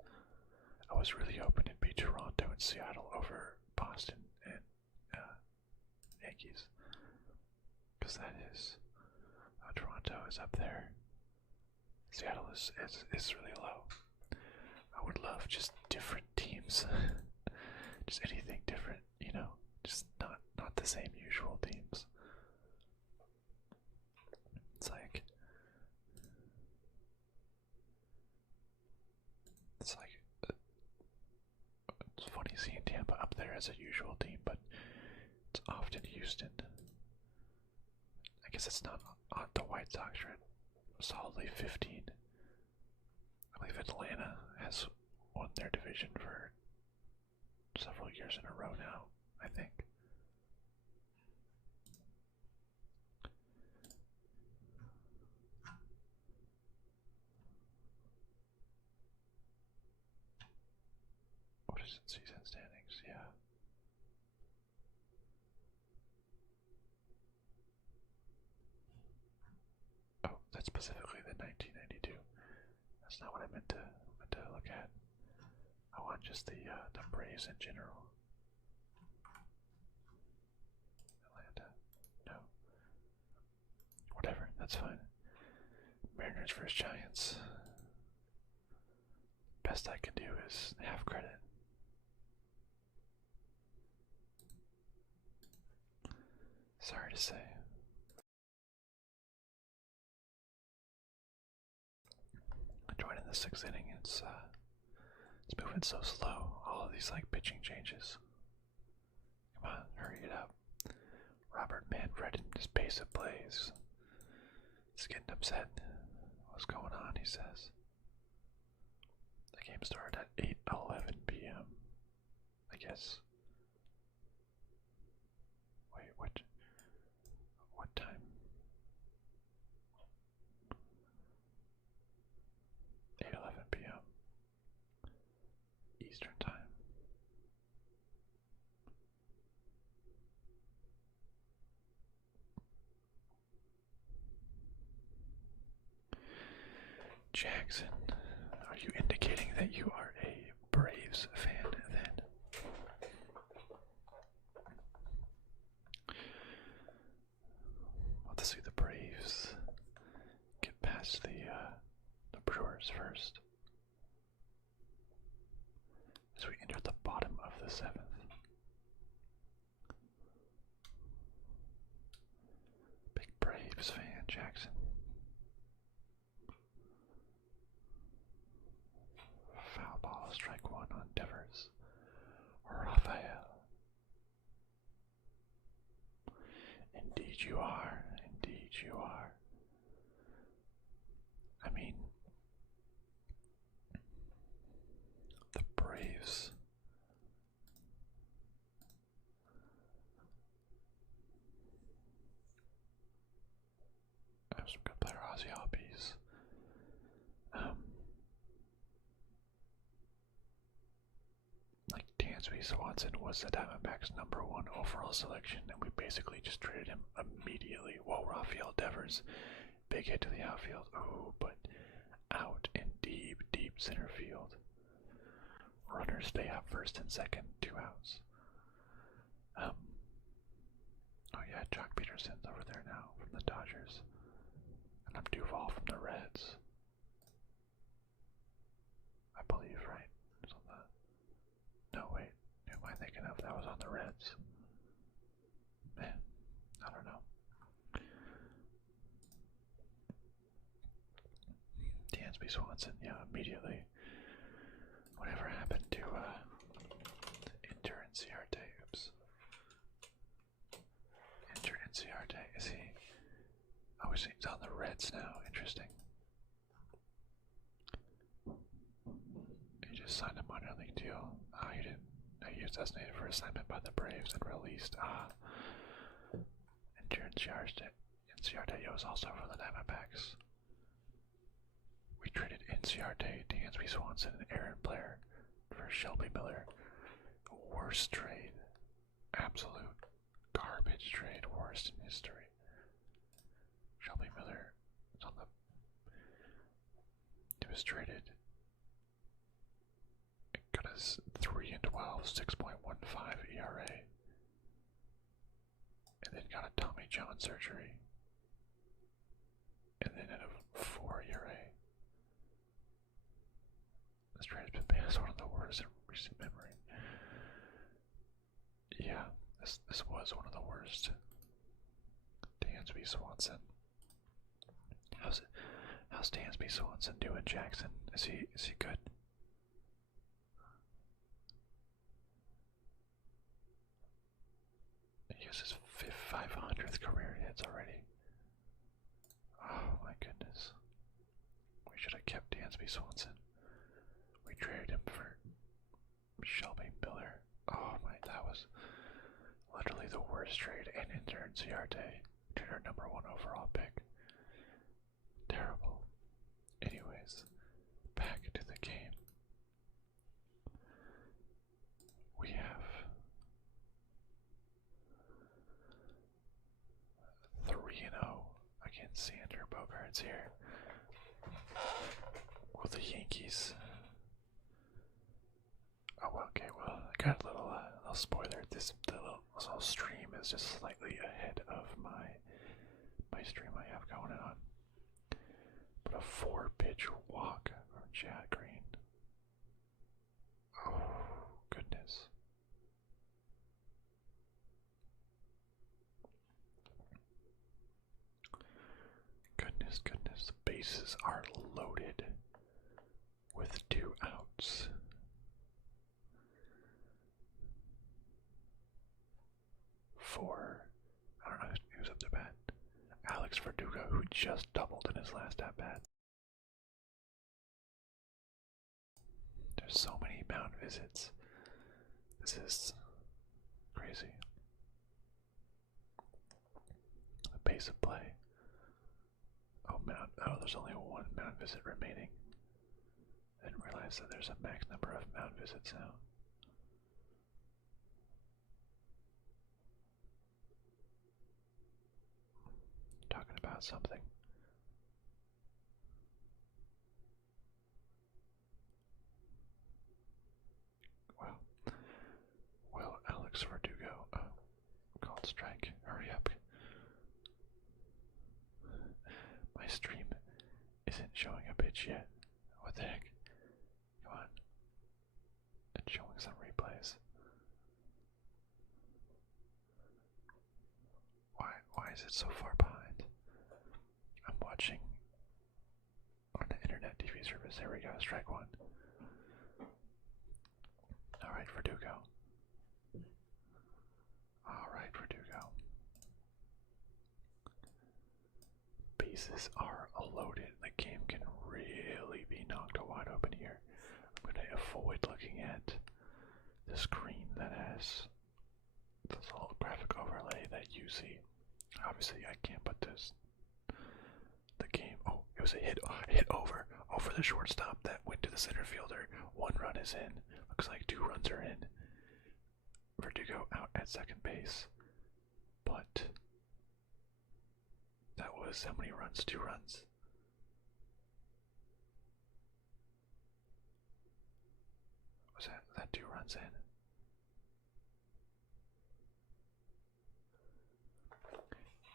I was really hoping it'd be Toronto and Seattle over Boston and Yankees, because that is Toronto is up there. Seattle is really low. I would love just different teams, just anything different, you know, just not the same usual teams. It's like it's funny seeing Tampa up there as a usual team, but it's often Houston. I guess it's not on the White Sox are at solidly 15. I believe Atlanta has won their division for several years in a row now, I think. What is it? Season standings, yeah. Oh, that's specifically the 1992. That's not what I meant to look at. I want just the Braves in general. Atlanta, no. Whatever, that's fine. Mariners versus Giants. Best I can do is half credit. Sorry to say. Joining the 6th inning, it's moving so slow. All of these like pitching changes. Come on, hurry it up. Robert Manfred, his pace of plays. He's getting upset. What's going on? He says. The game started at 8:11 p.m. I guess. Wait, what time? 8:11 p.m. Eastern time. Jackson, are you indicating that you are a Braves fan then? Let's see the Braves get past the Brewers first. As we enter the bottom of the 7th. Big Braves fan, Jackson. Foul ball, strike one on Devers. Raphael. Indeed you are. Indeed you are. I mean, the Braves. Dansby Swanson was the Diamondbacks' #1 overall selection, and we basically just traded him immediately. Whoa, Rafael Devers. Big hit to the outfield. Ooh, but out in deep, deep center field. Runners stay out first and second, 2 outs. Oh yeah, Jock Peterson's over there now from the Dodgers. And I'm Duvall from the Reds. I believe, right? It's on the... No, wait. Who am I thinking of? That was on the Reds. Man, I don't know. Dansby Swanson, yeah, immediately. Whatever happened to Inter Inciarte? Oops. Inter Inciarte, is he? Oh, he's on the Reds now. Interesting. He just signed a minor league deal. He didn't. He was designated for assignment by the Braves and released. Inter Inciarte was also for the Diamondbacks. We traded Inciarte, Dansby Swanson, and Aaron Blair for Shelby Miller. Worst trade. Absolute garbage trade. Worst in history. Shelby Miller is on the... He was traded. It got us 3-12, 6.15 ERA. And then got a Tommy John surgery. And then at a 4 ERA. This trade has been banned as one of the worst in recent memory. Yeah, this was one of the worst. Dansby Swanson. How's Dansby Swanson doing, Jackson? Is he good? He has his 500th career hits already. Oh my goodness. We should have kept Dansby Swanson. We traded him for Shelby Miller. Oh my, that was literally the worst trade. And Inter Inciarte, our #1 overall pick. Terrible. Anyways, back to the game. We have 3-0 against Xander Bogaerts here. Will the Yankees... Oh, okay, well, I got a little spoiler. This little stream is just slightly ahead of my stream I have going on. But a 4-pitch walk from Chad Green. Oh, goodness. Goodness, the bases are loaded with 2 outs. For, I don't know who's up to bat. Alex Verdugo, who just doubled in his last at-bat. There's so many mound visits. This is crazy. The pace of play. Oh, there's only 1 mound visit remaining. I didn't realize that there's a max number of mound visits now. Talking about something. Wow. Well, Alex Verdugo, called strike. Hurry up. My stream isn't showing a pitch yet. What the heck? Come on. It's showing some replays. Why is it so far behind? I'm watching on the internet TV service. There we go, strike 1. Alright, Verdugo. Alright, Verdugo. Bases are loaded. The game can really be knocked wide open here. I'm going to avoid looking at the screen that has this little graphic overlay that you see. Obviously, I can't put this. The game. Oh, it was a hit over the shortstop that went to the center fielder. 1 run is in. Looks like 2 runs are in. Verdugo out at second base, but that was how many runs? 2 runs. Was that 2 runs in?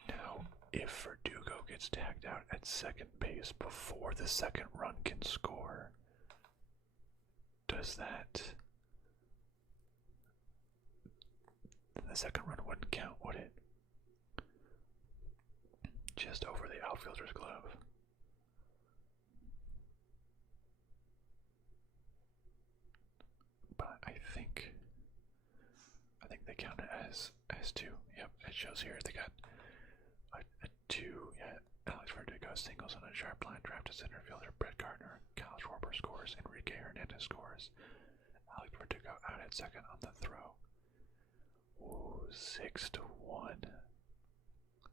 Now, if Verdugo gets tagged out at second base before the second run can score, does that... the second run wouldn't count, would it? Just over the outfielder's glove. But I think they count it as 2. Yep, it shows here they got a 2. Yeah, Alex Verdugo singles on a sharp line drive to center fielder. Brett Gardner, Kyle Schwarber scores. Enrique Hernandez scores. Alex Verdugo out at second on the throw. Ooh, 6-1.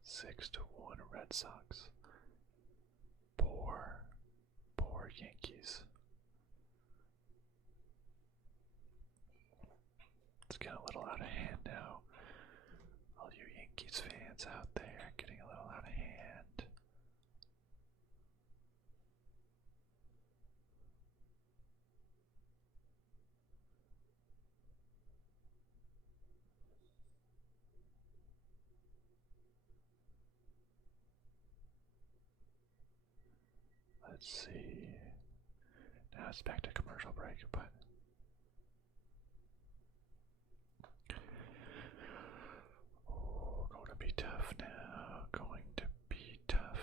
6-1 Red Sox. Poor Yankees. It's getting a little out of hand now. All you Yankees fans out there getting a little out of hand. Let's see. Now it's back to commercial break, but going to be tough now. Going to be tough.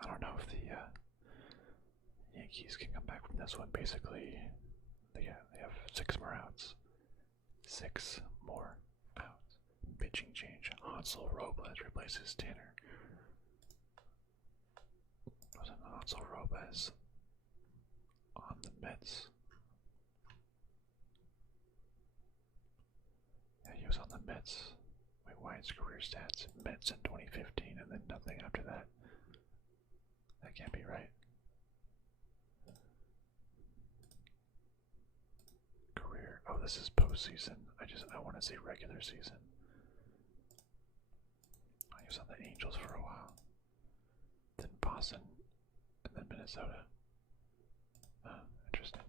I don't know if the Yankees can come back from this one. Basically, they have 6 more outs. 6 more outs. Pitching change. Hansel Robles replaces Tanner. Wasn't Hansel Robles on the Mets? Yeah, he was on the Mets. Wait, why is career stats? Mets in 2015 and then nothing after that. That can't be right. Career. Oh, this is postseason. I want to say regular season. He was on the Angels for a while. Then Boston. And then Minnesota. Interesting.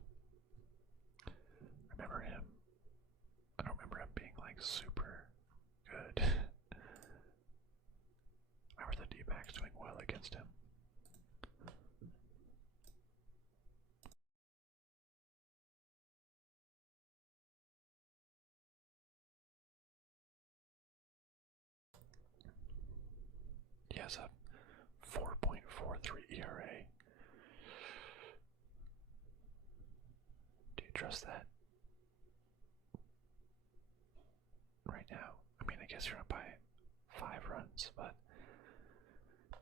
Remember him. I don't remember him being like super good. Remember the D-backs doing well against him. He has a 4.43 ERA. Do you trust that? Right now? I mean, I guess you're up by 5 runs, but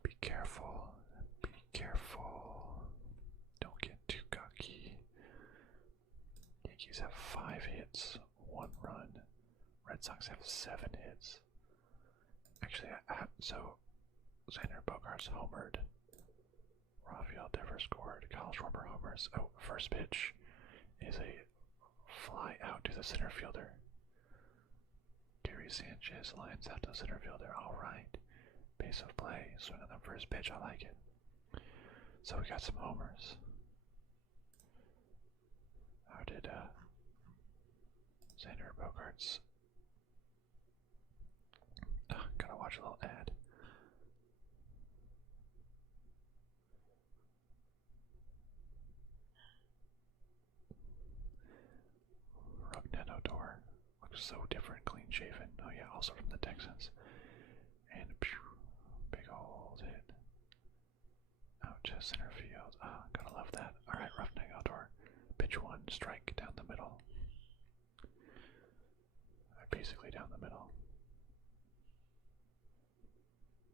be careful. Be careful. Don't get too cocky. Yankees have 5 hits, 1 run. Red Sox have 7 hits. Actually, so Xander Bogaerts homered. Rafael Devers scored. Kyle Schwarber homers. Oh, first pitch is a fly out to the center fielder. Gary Sanchez lines out to center fielder. Alright. Pace of play. Swing on the first pitch. I like it. So we got some homers. How did Xander Bogaerts? Gotta watch a little ad. Rougned Odor looks so different, clean shaven. Oh yeah, also from the Texans. And big old hit out to center field. Gotta love that. Alright, Rougned Odor. Pitch 1, strike down the middle. Basically down the middle.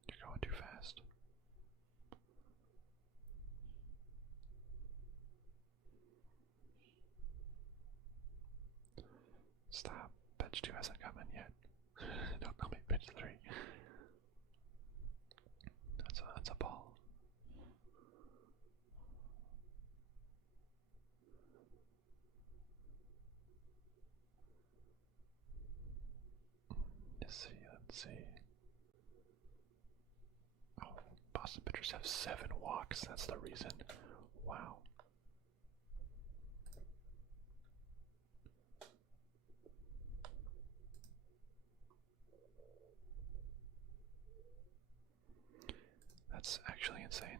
You're going too fast. Stop. Pitch 2 hasn't come in yet. Don't tell me That's a ball. Let's see. Oh, Boston pitchers have 7 walks. That's the reason. Wow. That's actually insane.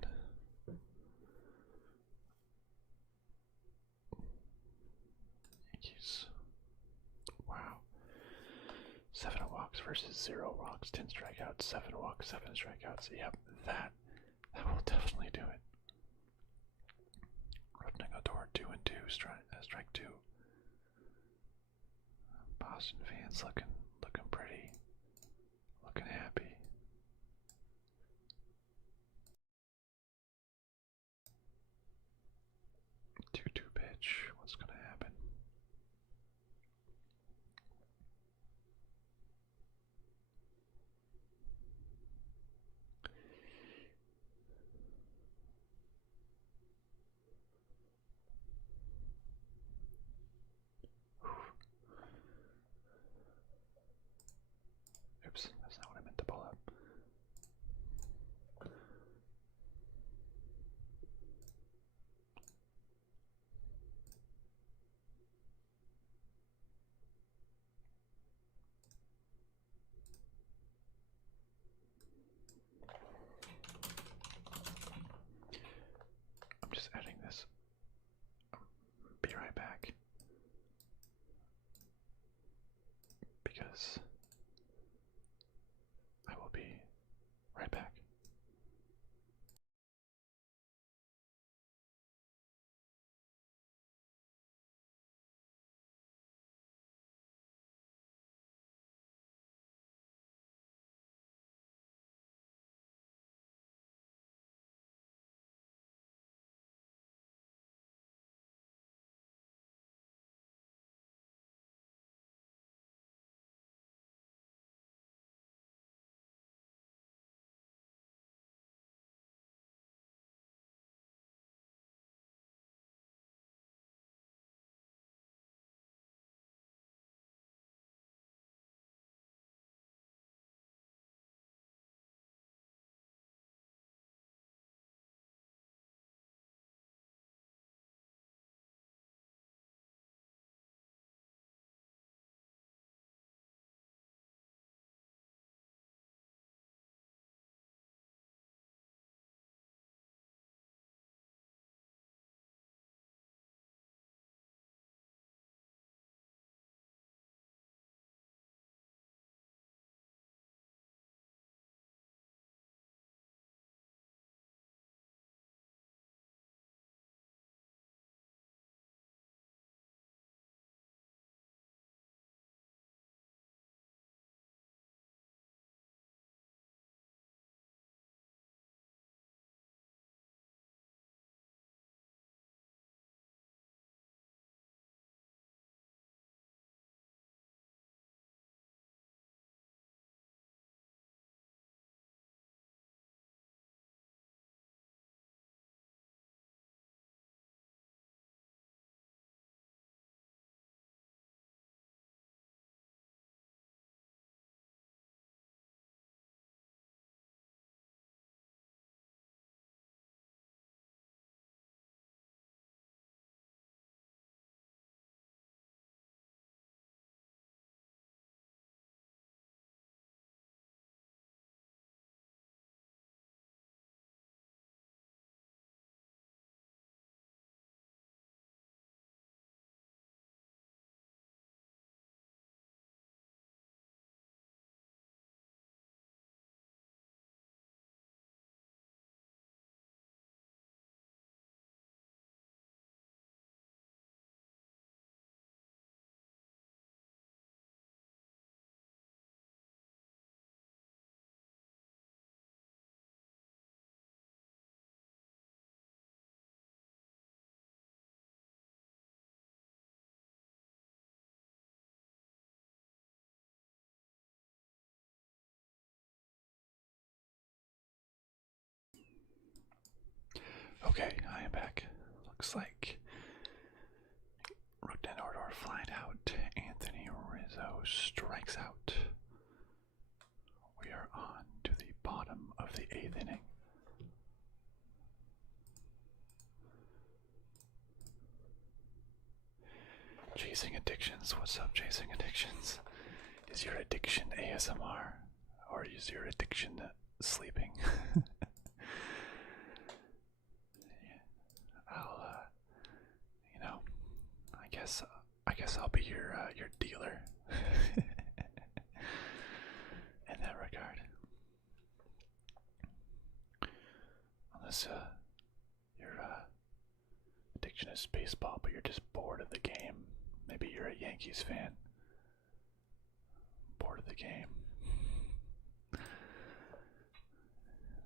Yankees. Wow. 7 walks versus 0 walks, 10 strikeouts, 7 walks, 7 strikeouts. Yep, that will definitely do it. Opening a door 2-2, strike 2. Boston fans looking pretty, looking happy. 2-2 pitch. What's gonna happen? Oops, that's not what I meant to pull up. I'm just adding this. Be right back. Because I will be right back. looks like Rugden Ordor flied out. Anthony Rizzo strikes out. We are on to the bottom of the 8th inning. Chasing Addictions. What's up, Chasing Addictions? Is your addiction ASMR? Or is your addiction sleeping? I'll, you know, I guess I'll be your dealer in that regard. Unless your addiction is baseball, but you're just bored of the game. Maybe you're a Yankees fan. Bored of the game.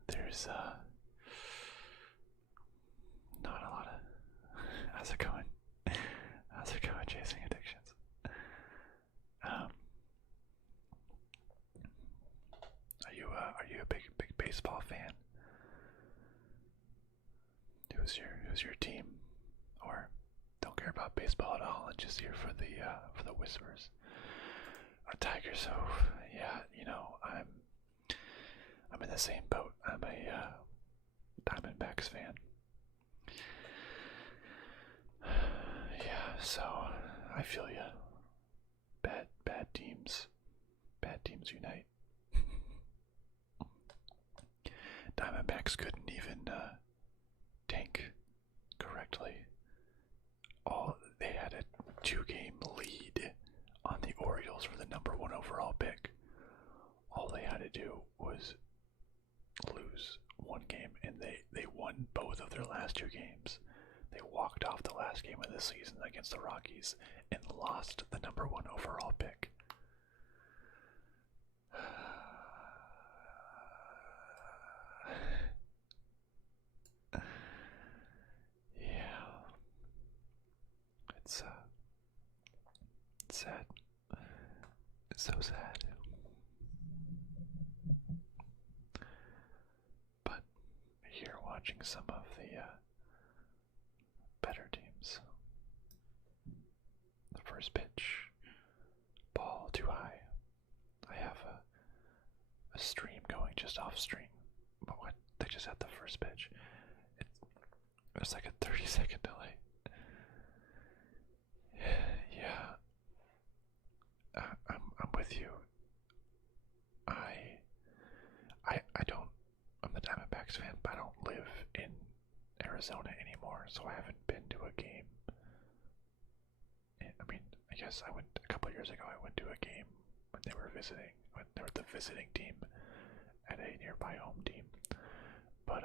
There's not a lot of. How's it going? How's it going, Chasing Addictions? Are you a big baseball fan? Who's your team? Or don't care about baseball at all and just here for the whispers? Tigers. So yeah, you know, I'm in the same boat. I'm a Diamondbacks fan. Yeah, so I feel ya. Bad teams unite. Diamondbacks couldn't even tank correctly. They had a 2-game lead on the Orioles for the #1 overall pick. All they had to do was lose one game, and they won both of their last 2 games. They walked off the last game of the season against the Rockies and lost the #1 overall pick. Yeah. It's sad. It's so sad. But here watching some of the better teams. The first pitch, ball too high. I have a stream going just off stream. But what? They just had the first pitch. It's like a 30-second delay. Yeah. I'm with you. I don't. I'm the Diamondbacks fan, but I don't live in Arizona anymore, so I haven't been to a game. I mean, I guess I went a couple years ago. I went to a game when they were visiting. When they were the visiting team at a nearby home team. But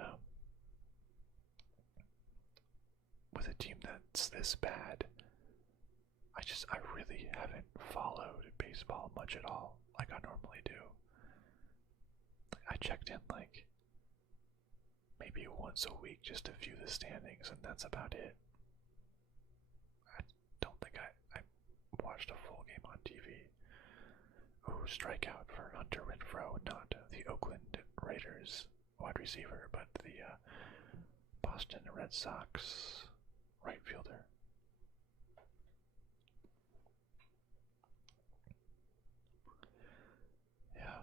with a team that's this bad, I really haven't followed baseball much at all, like I normally do. I checked in like maybe once a week just to view the standings, and that's about it. I don't think I watched a full game on TV. Ooh, strikeout for Hunter Renfroe, not the Oakland Raiders wide receiver, but the Boston Red Sox right fielder. Yeah,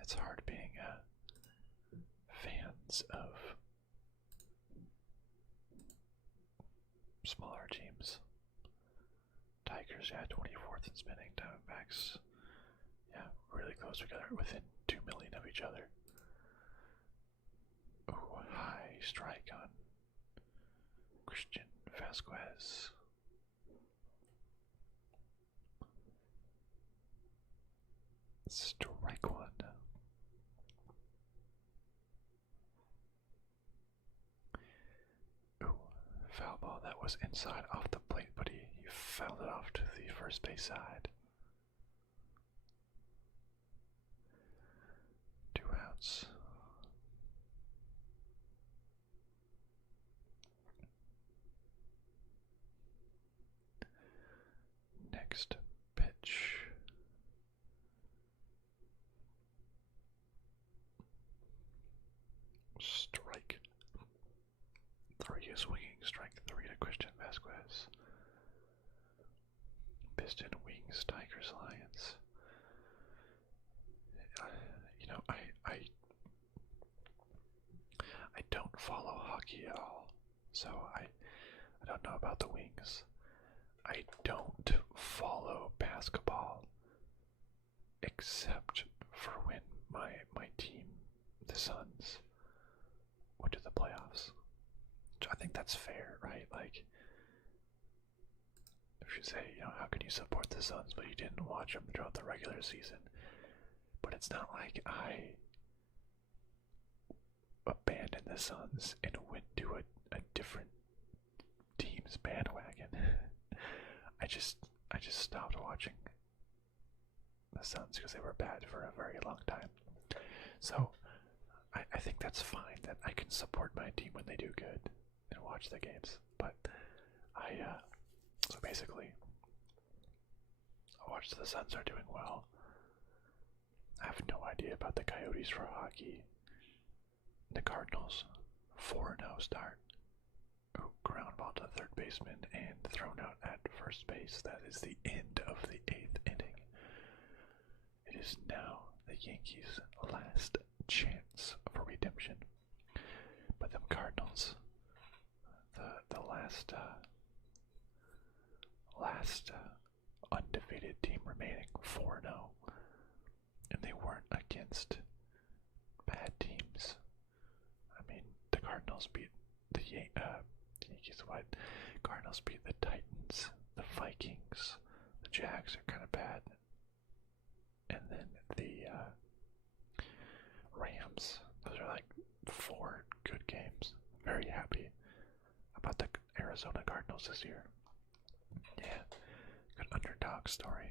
it's hard being fans of smaller teams. Tigers, yeah, 24th in spinning. Diamondbacks, yeah, really close together, within 2 million of each other. Ooh, high strike on Christian Vasquez. Strike 1. Ooh, foul ball. That was inside off the plate, but he fouled it off to the first base side. 2 outs. Next pitch. Strike. 3 swinging strike 3 to Christian Vasquez. Piston, Wings, Tigers, Lions. You know, I don't follow hockey at all, so I don't know about the Wings. I don't follow basketball except for when my team, the Suns, went to the playoffs. I think that's fair, right? Like, if you say, you know, how can you support the Suns but you didn't watch them throughout the regular season? But it's not like I abandoned the Suns and went to a different team's bandwagon. I just stopped watching the Suns because they were bad for a very long time. So I think that's fine that I can support my team when they do good and watch the games. But so basically, I watched the Suns are doing well. I have no idea about the Coyotes for hockey. The Cardinals, 4-0 start. Oh, ground ball to the third baseman and thrown out at first base. That is the end of the 8th inning. It is now the Yankees' last chance for redemption. But them Cardinals, the last undefeated team remaining, 4-0, and they weren't against bad teams. I mean, the Cardinals beat the Yankees. What? Cardinals beat the Titans, the Vikings, the Jags are kind of bad, and then the Rams. Those are like 4 good games. Very happy about the Arizona Cardinals this year. Yeah, good underdog story.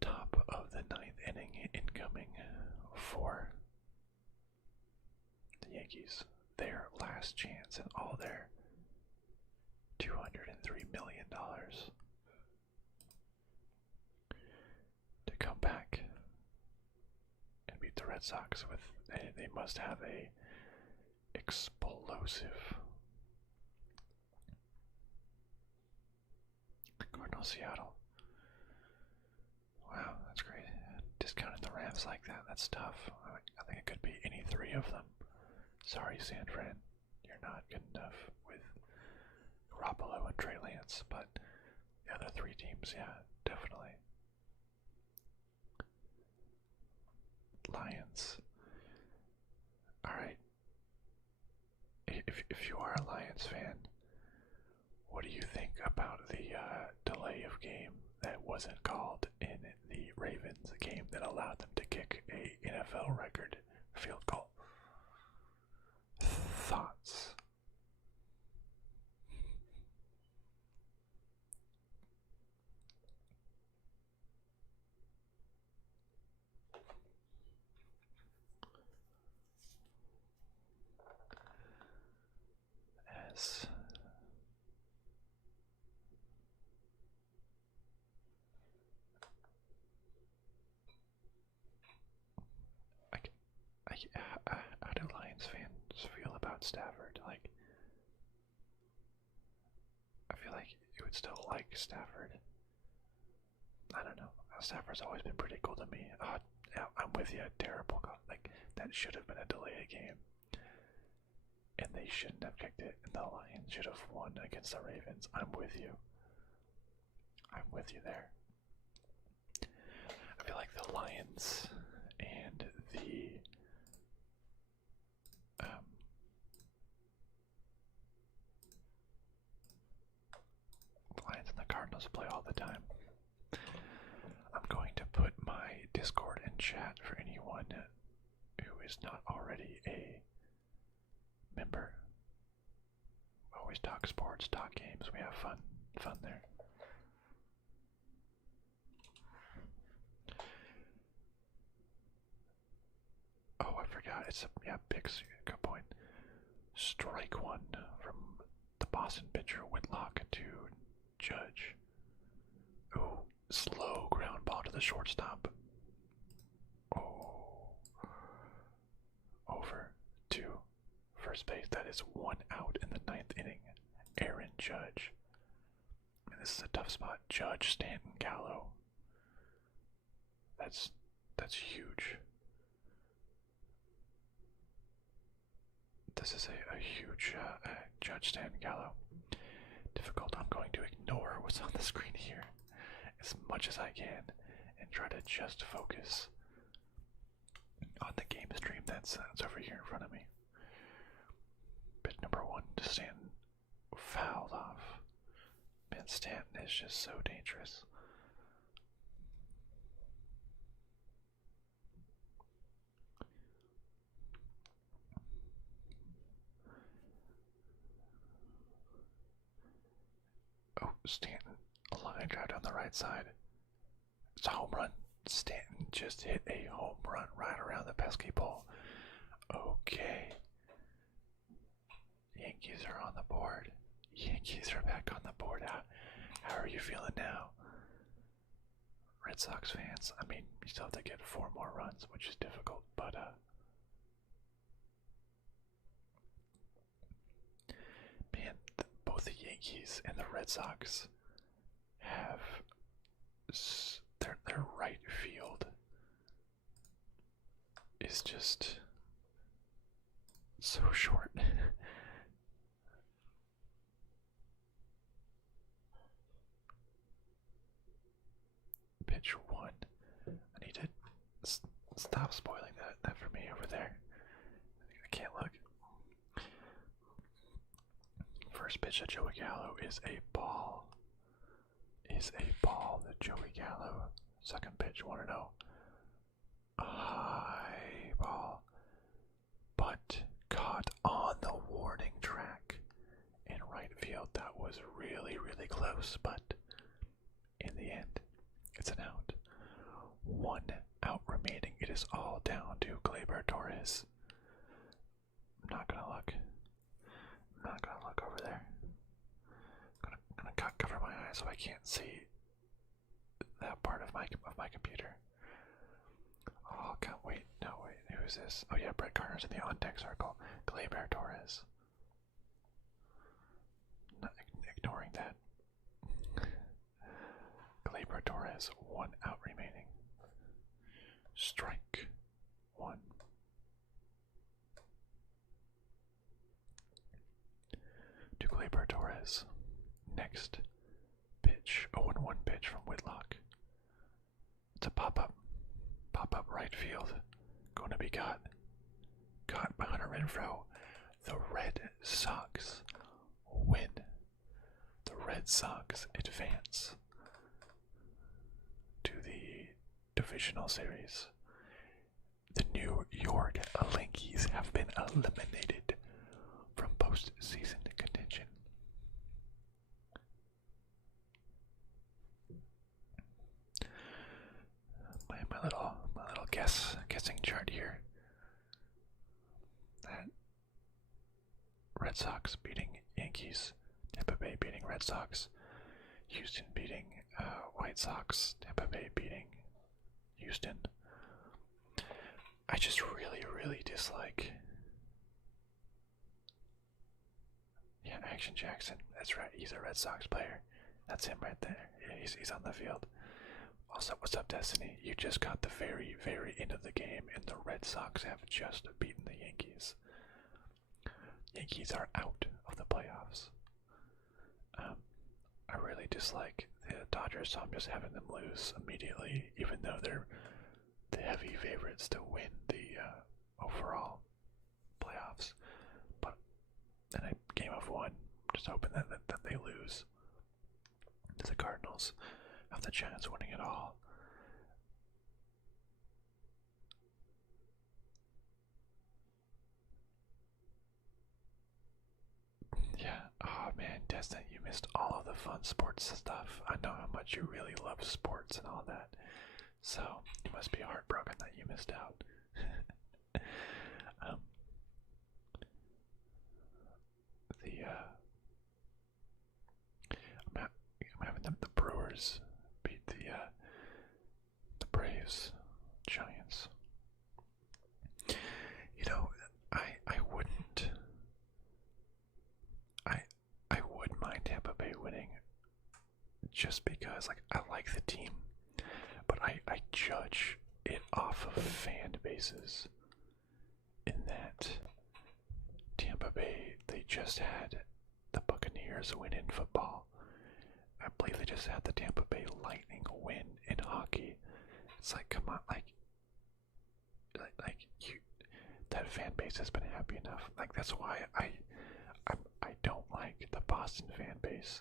Top of the 9th inning incoming for the Yankees. Their last chance and all their $203 million to come back and beat the Red Sox with. They must have a explosive Cardinal Seattle. Wow, that's great. Discounting the Rams like that, that's tough. I think it could be any 3 of them. Sorry, San Fran, you're not good enough with Garoppolo and Trey Lance, but the other 3 teams, yeah, definitely. Lions. Alright. If you are a Lions fan, what do you think about the delay of game that wasn't called in the Ravens game that allowed them to kick a NFL record field goal? Thoughts? As how do Lions fans feel about Stafford? Like, I feel like you would still like Stafford. I don't know. Stafford's always been pretty cool to me. Yeah, I'm with you. Terrible. Like, that should have been a delayed game. And they shouldn't have kicked it. And the Lions should have won against the Ravens. I'm with you. I'm with you there. I feel like the Lions and the Lions and the Cardinals play all the time. I'm going to put my Discord in chat for anyone who is not already a member. We always talk sports, talk games, we have fun there. Oh, I forgot. Picks. Good point. Strike 1 from the Boston pitcher Whitlock to Judge. Ooh, slow ground ball to the shortstop. Oh, first base. That is 1 out in the 9th inning. Aaron Judge. And this is a tough spot. Judge, Stanton, Gallo. That's huge. This is a huge Judge, Stanton, Gallo. Difficult. I'm going to ignore what's on the screen here as much as I can and try to just focus on the game stream that's over here in front of me. Pitch number 1 to Stanton, fouled off. Man, Stanton is just so dangerous. Oh, Stanton, a line drive down the right side. It's a home run. Stanton just hit a home run right around the pesky pole. Okay. Yankees are on the board. Yankees are back on the board. How are you feeling now? Red Sox fans, I mean, you still have to get 4 more runs, which is difficult, but man, both the Yankees and the Red Sox have their right field is just so short. Pitch 1. I need to stop spoiling that for me over there. I can't look. First pitch to Joey Gallo is a ball. The Joey Gallo. Second pitch, 1-0. A high ball, but caught on the warning track in right field. That was really, really close, but in the end, it's an out. 1 out remaining. It is all down to Gleyber Torres. I'm not gonna look. Over there. I'm gonna cover my eyes so I can't see that part of my computer. Oh, can't wait. No, wait. Who is this? Oh yeah, Brett Gardner's in the on-deck circle. Gleyber Torres. Not ignoring that. Gleyber Torres, 1 out remaining. Strike 1. To Gleyber Torres. Next pitch. 0-1 pitch from Whitlock. It's a pop-up right field. Going to be caught by Hunter Renfroe. The Red Sox win. The Red Sox advance to the divisional series. The New York Yankees have been eliminated from postseason contention. My little guessing chart here. That Red Sox beating Yankees, Tampa Bay beating Red Sox, Houston beating White Sox, Tampa Bay beating Houston. I just really dislike. Yeah, Action Jackson. That's right. He's a Red Sox player. That's him right there. Yeah, he's on the field. Also, what's up, Destiny? You just got the very end of the game, and the Red Sox have just beaten the Yankees. Yankees are out of the playoffs. I really dislike the Dodgers, so I'm just having them lose immediately, even though they're the heavy favorites to win the overall playoffs. But in a game of 1, just hoping that they lose to the Cardinals. Have the chance of winning it all. Yeah, oh man, Destin, you missed all of the fun sports stuff. I know how much you really love sports and all that. So, you must be heartbroken that you missed out. I'm having the Brewers beat the Braves, Giants. You know, I wouldn't is like I like the team, but I judge it off of fan bases. In that Tampa Bay, they just had the Buccaneers win in football. I believe they just had the Tampa Bay Lightning win in hockey. It's like, come on, like you, that fan base has been happy enough. Like that's why I don't like the Boston fan base,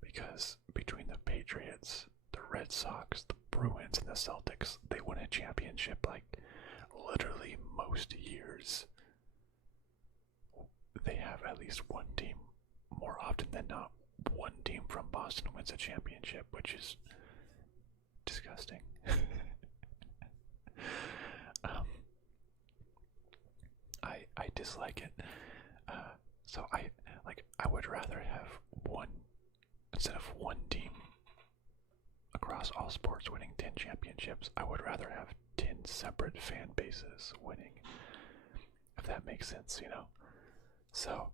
because between the Patriots, the Red Sox, the Bruins, and the Celtics, they win a championship like literally most years. They have at least one team, more often than not, one team from Boston wins a championship, which is disgusting. I dislike it. So I would rather have one, instead of one team across all sports winning 10 championships, I would rather have 10 separate fan bases winning, if that makes sense, you know? So,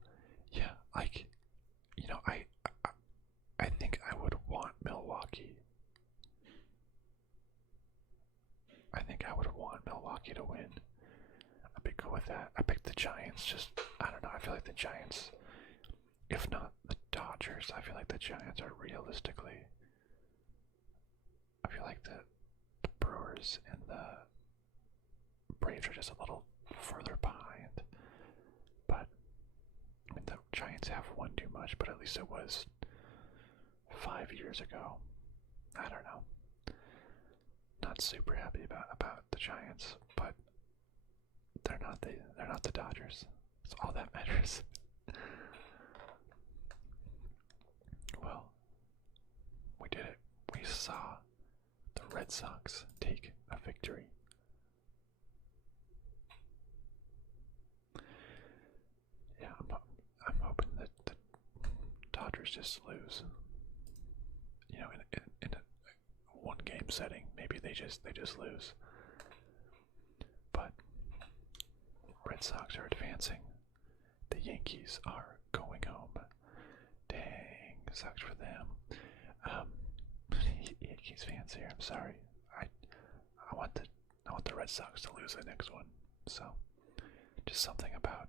yeah, like, you know, I think I would want Milwaukee. I think I would want Milwaukee to win. I'd be cool with that. I picked the Giants, just, I don't know, I feel like the Giants, if not the Dodgers, I feel like the Giants are realistically, I feel like the Brewers and the Braves are just a little further behind. But, I mean, the Giants have won too much, but at least it was 5 years ago. I don't know. Not super happy about the Giants, but they're not the Dodgers. That's all that matters. Well, we did it. We saw the Red Sox take a victory. Yeah, I'm hoping that the Dodgers just lose. You know, in a one game setting, maybe they just lose. But Red Sox are advancing. The Yankees are going home. Dang, sucks for them. Yankees fans here, I'm sorry. I want the Red Sox to lose the next one. So just something about,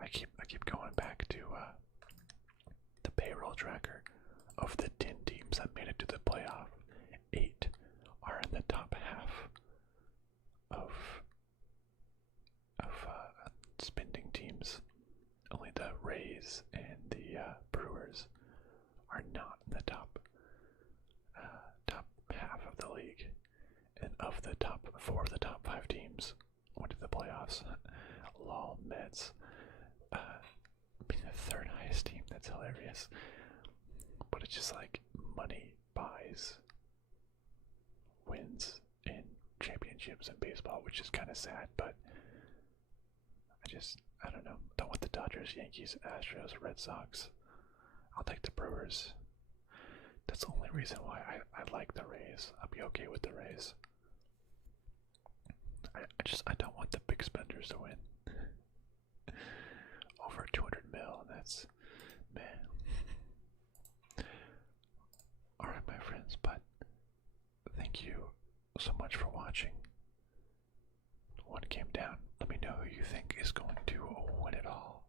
I keep going back to the payroll tracker of the 10 teams that made it to the playoff. 8 are in the top half of spending teams. Only the Rays and the Brewers are not in the top half of the league. And of the top 4 of the top 5 teams went to the playoffs. Lol, Mets being the third highest team. That's hilarious. But it's just like money buys wins in championships in baseball, which is kind of sad, but I don't know. Don't want the Dodgers, Yankees, Astros, Red Sox. I'll take the Brewers. That's the only reason why I like the Rays. I'll be okay with the Rays. I don't want the big spenders to win. Over 200 mil, that's, man. Alright, my friends, but thank you so much for watching. One game down. Let me know who you think is going to win it all.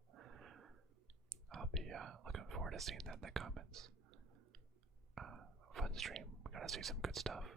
I'll be looking forward to seeing that in the comments. Fun stream. We gotta see some good stuff.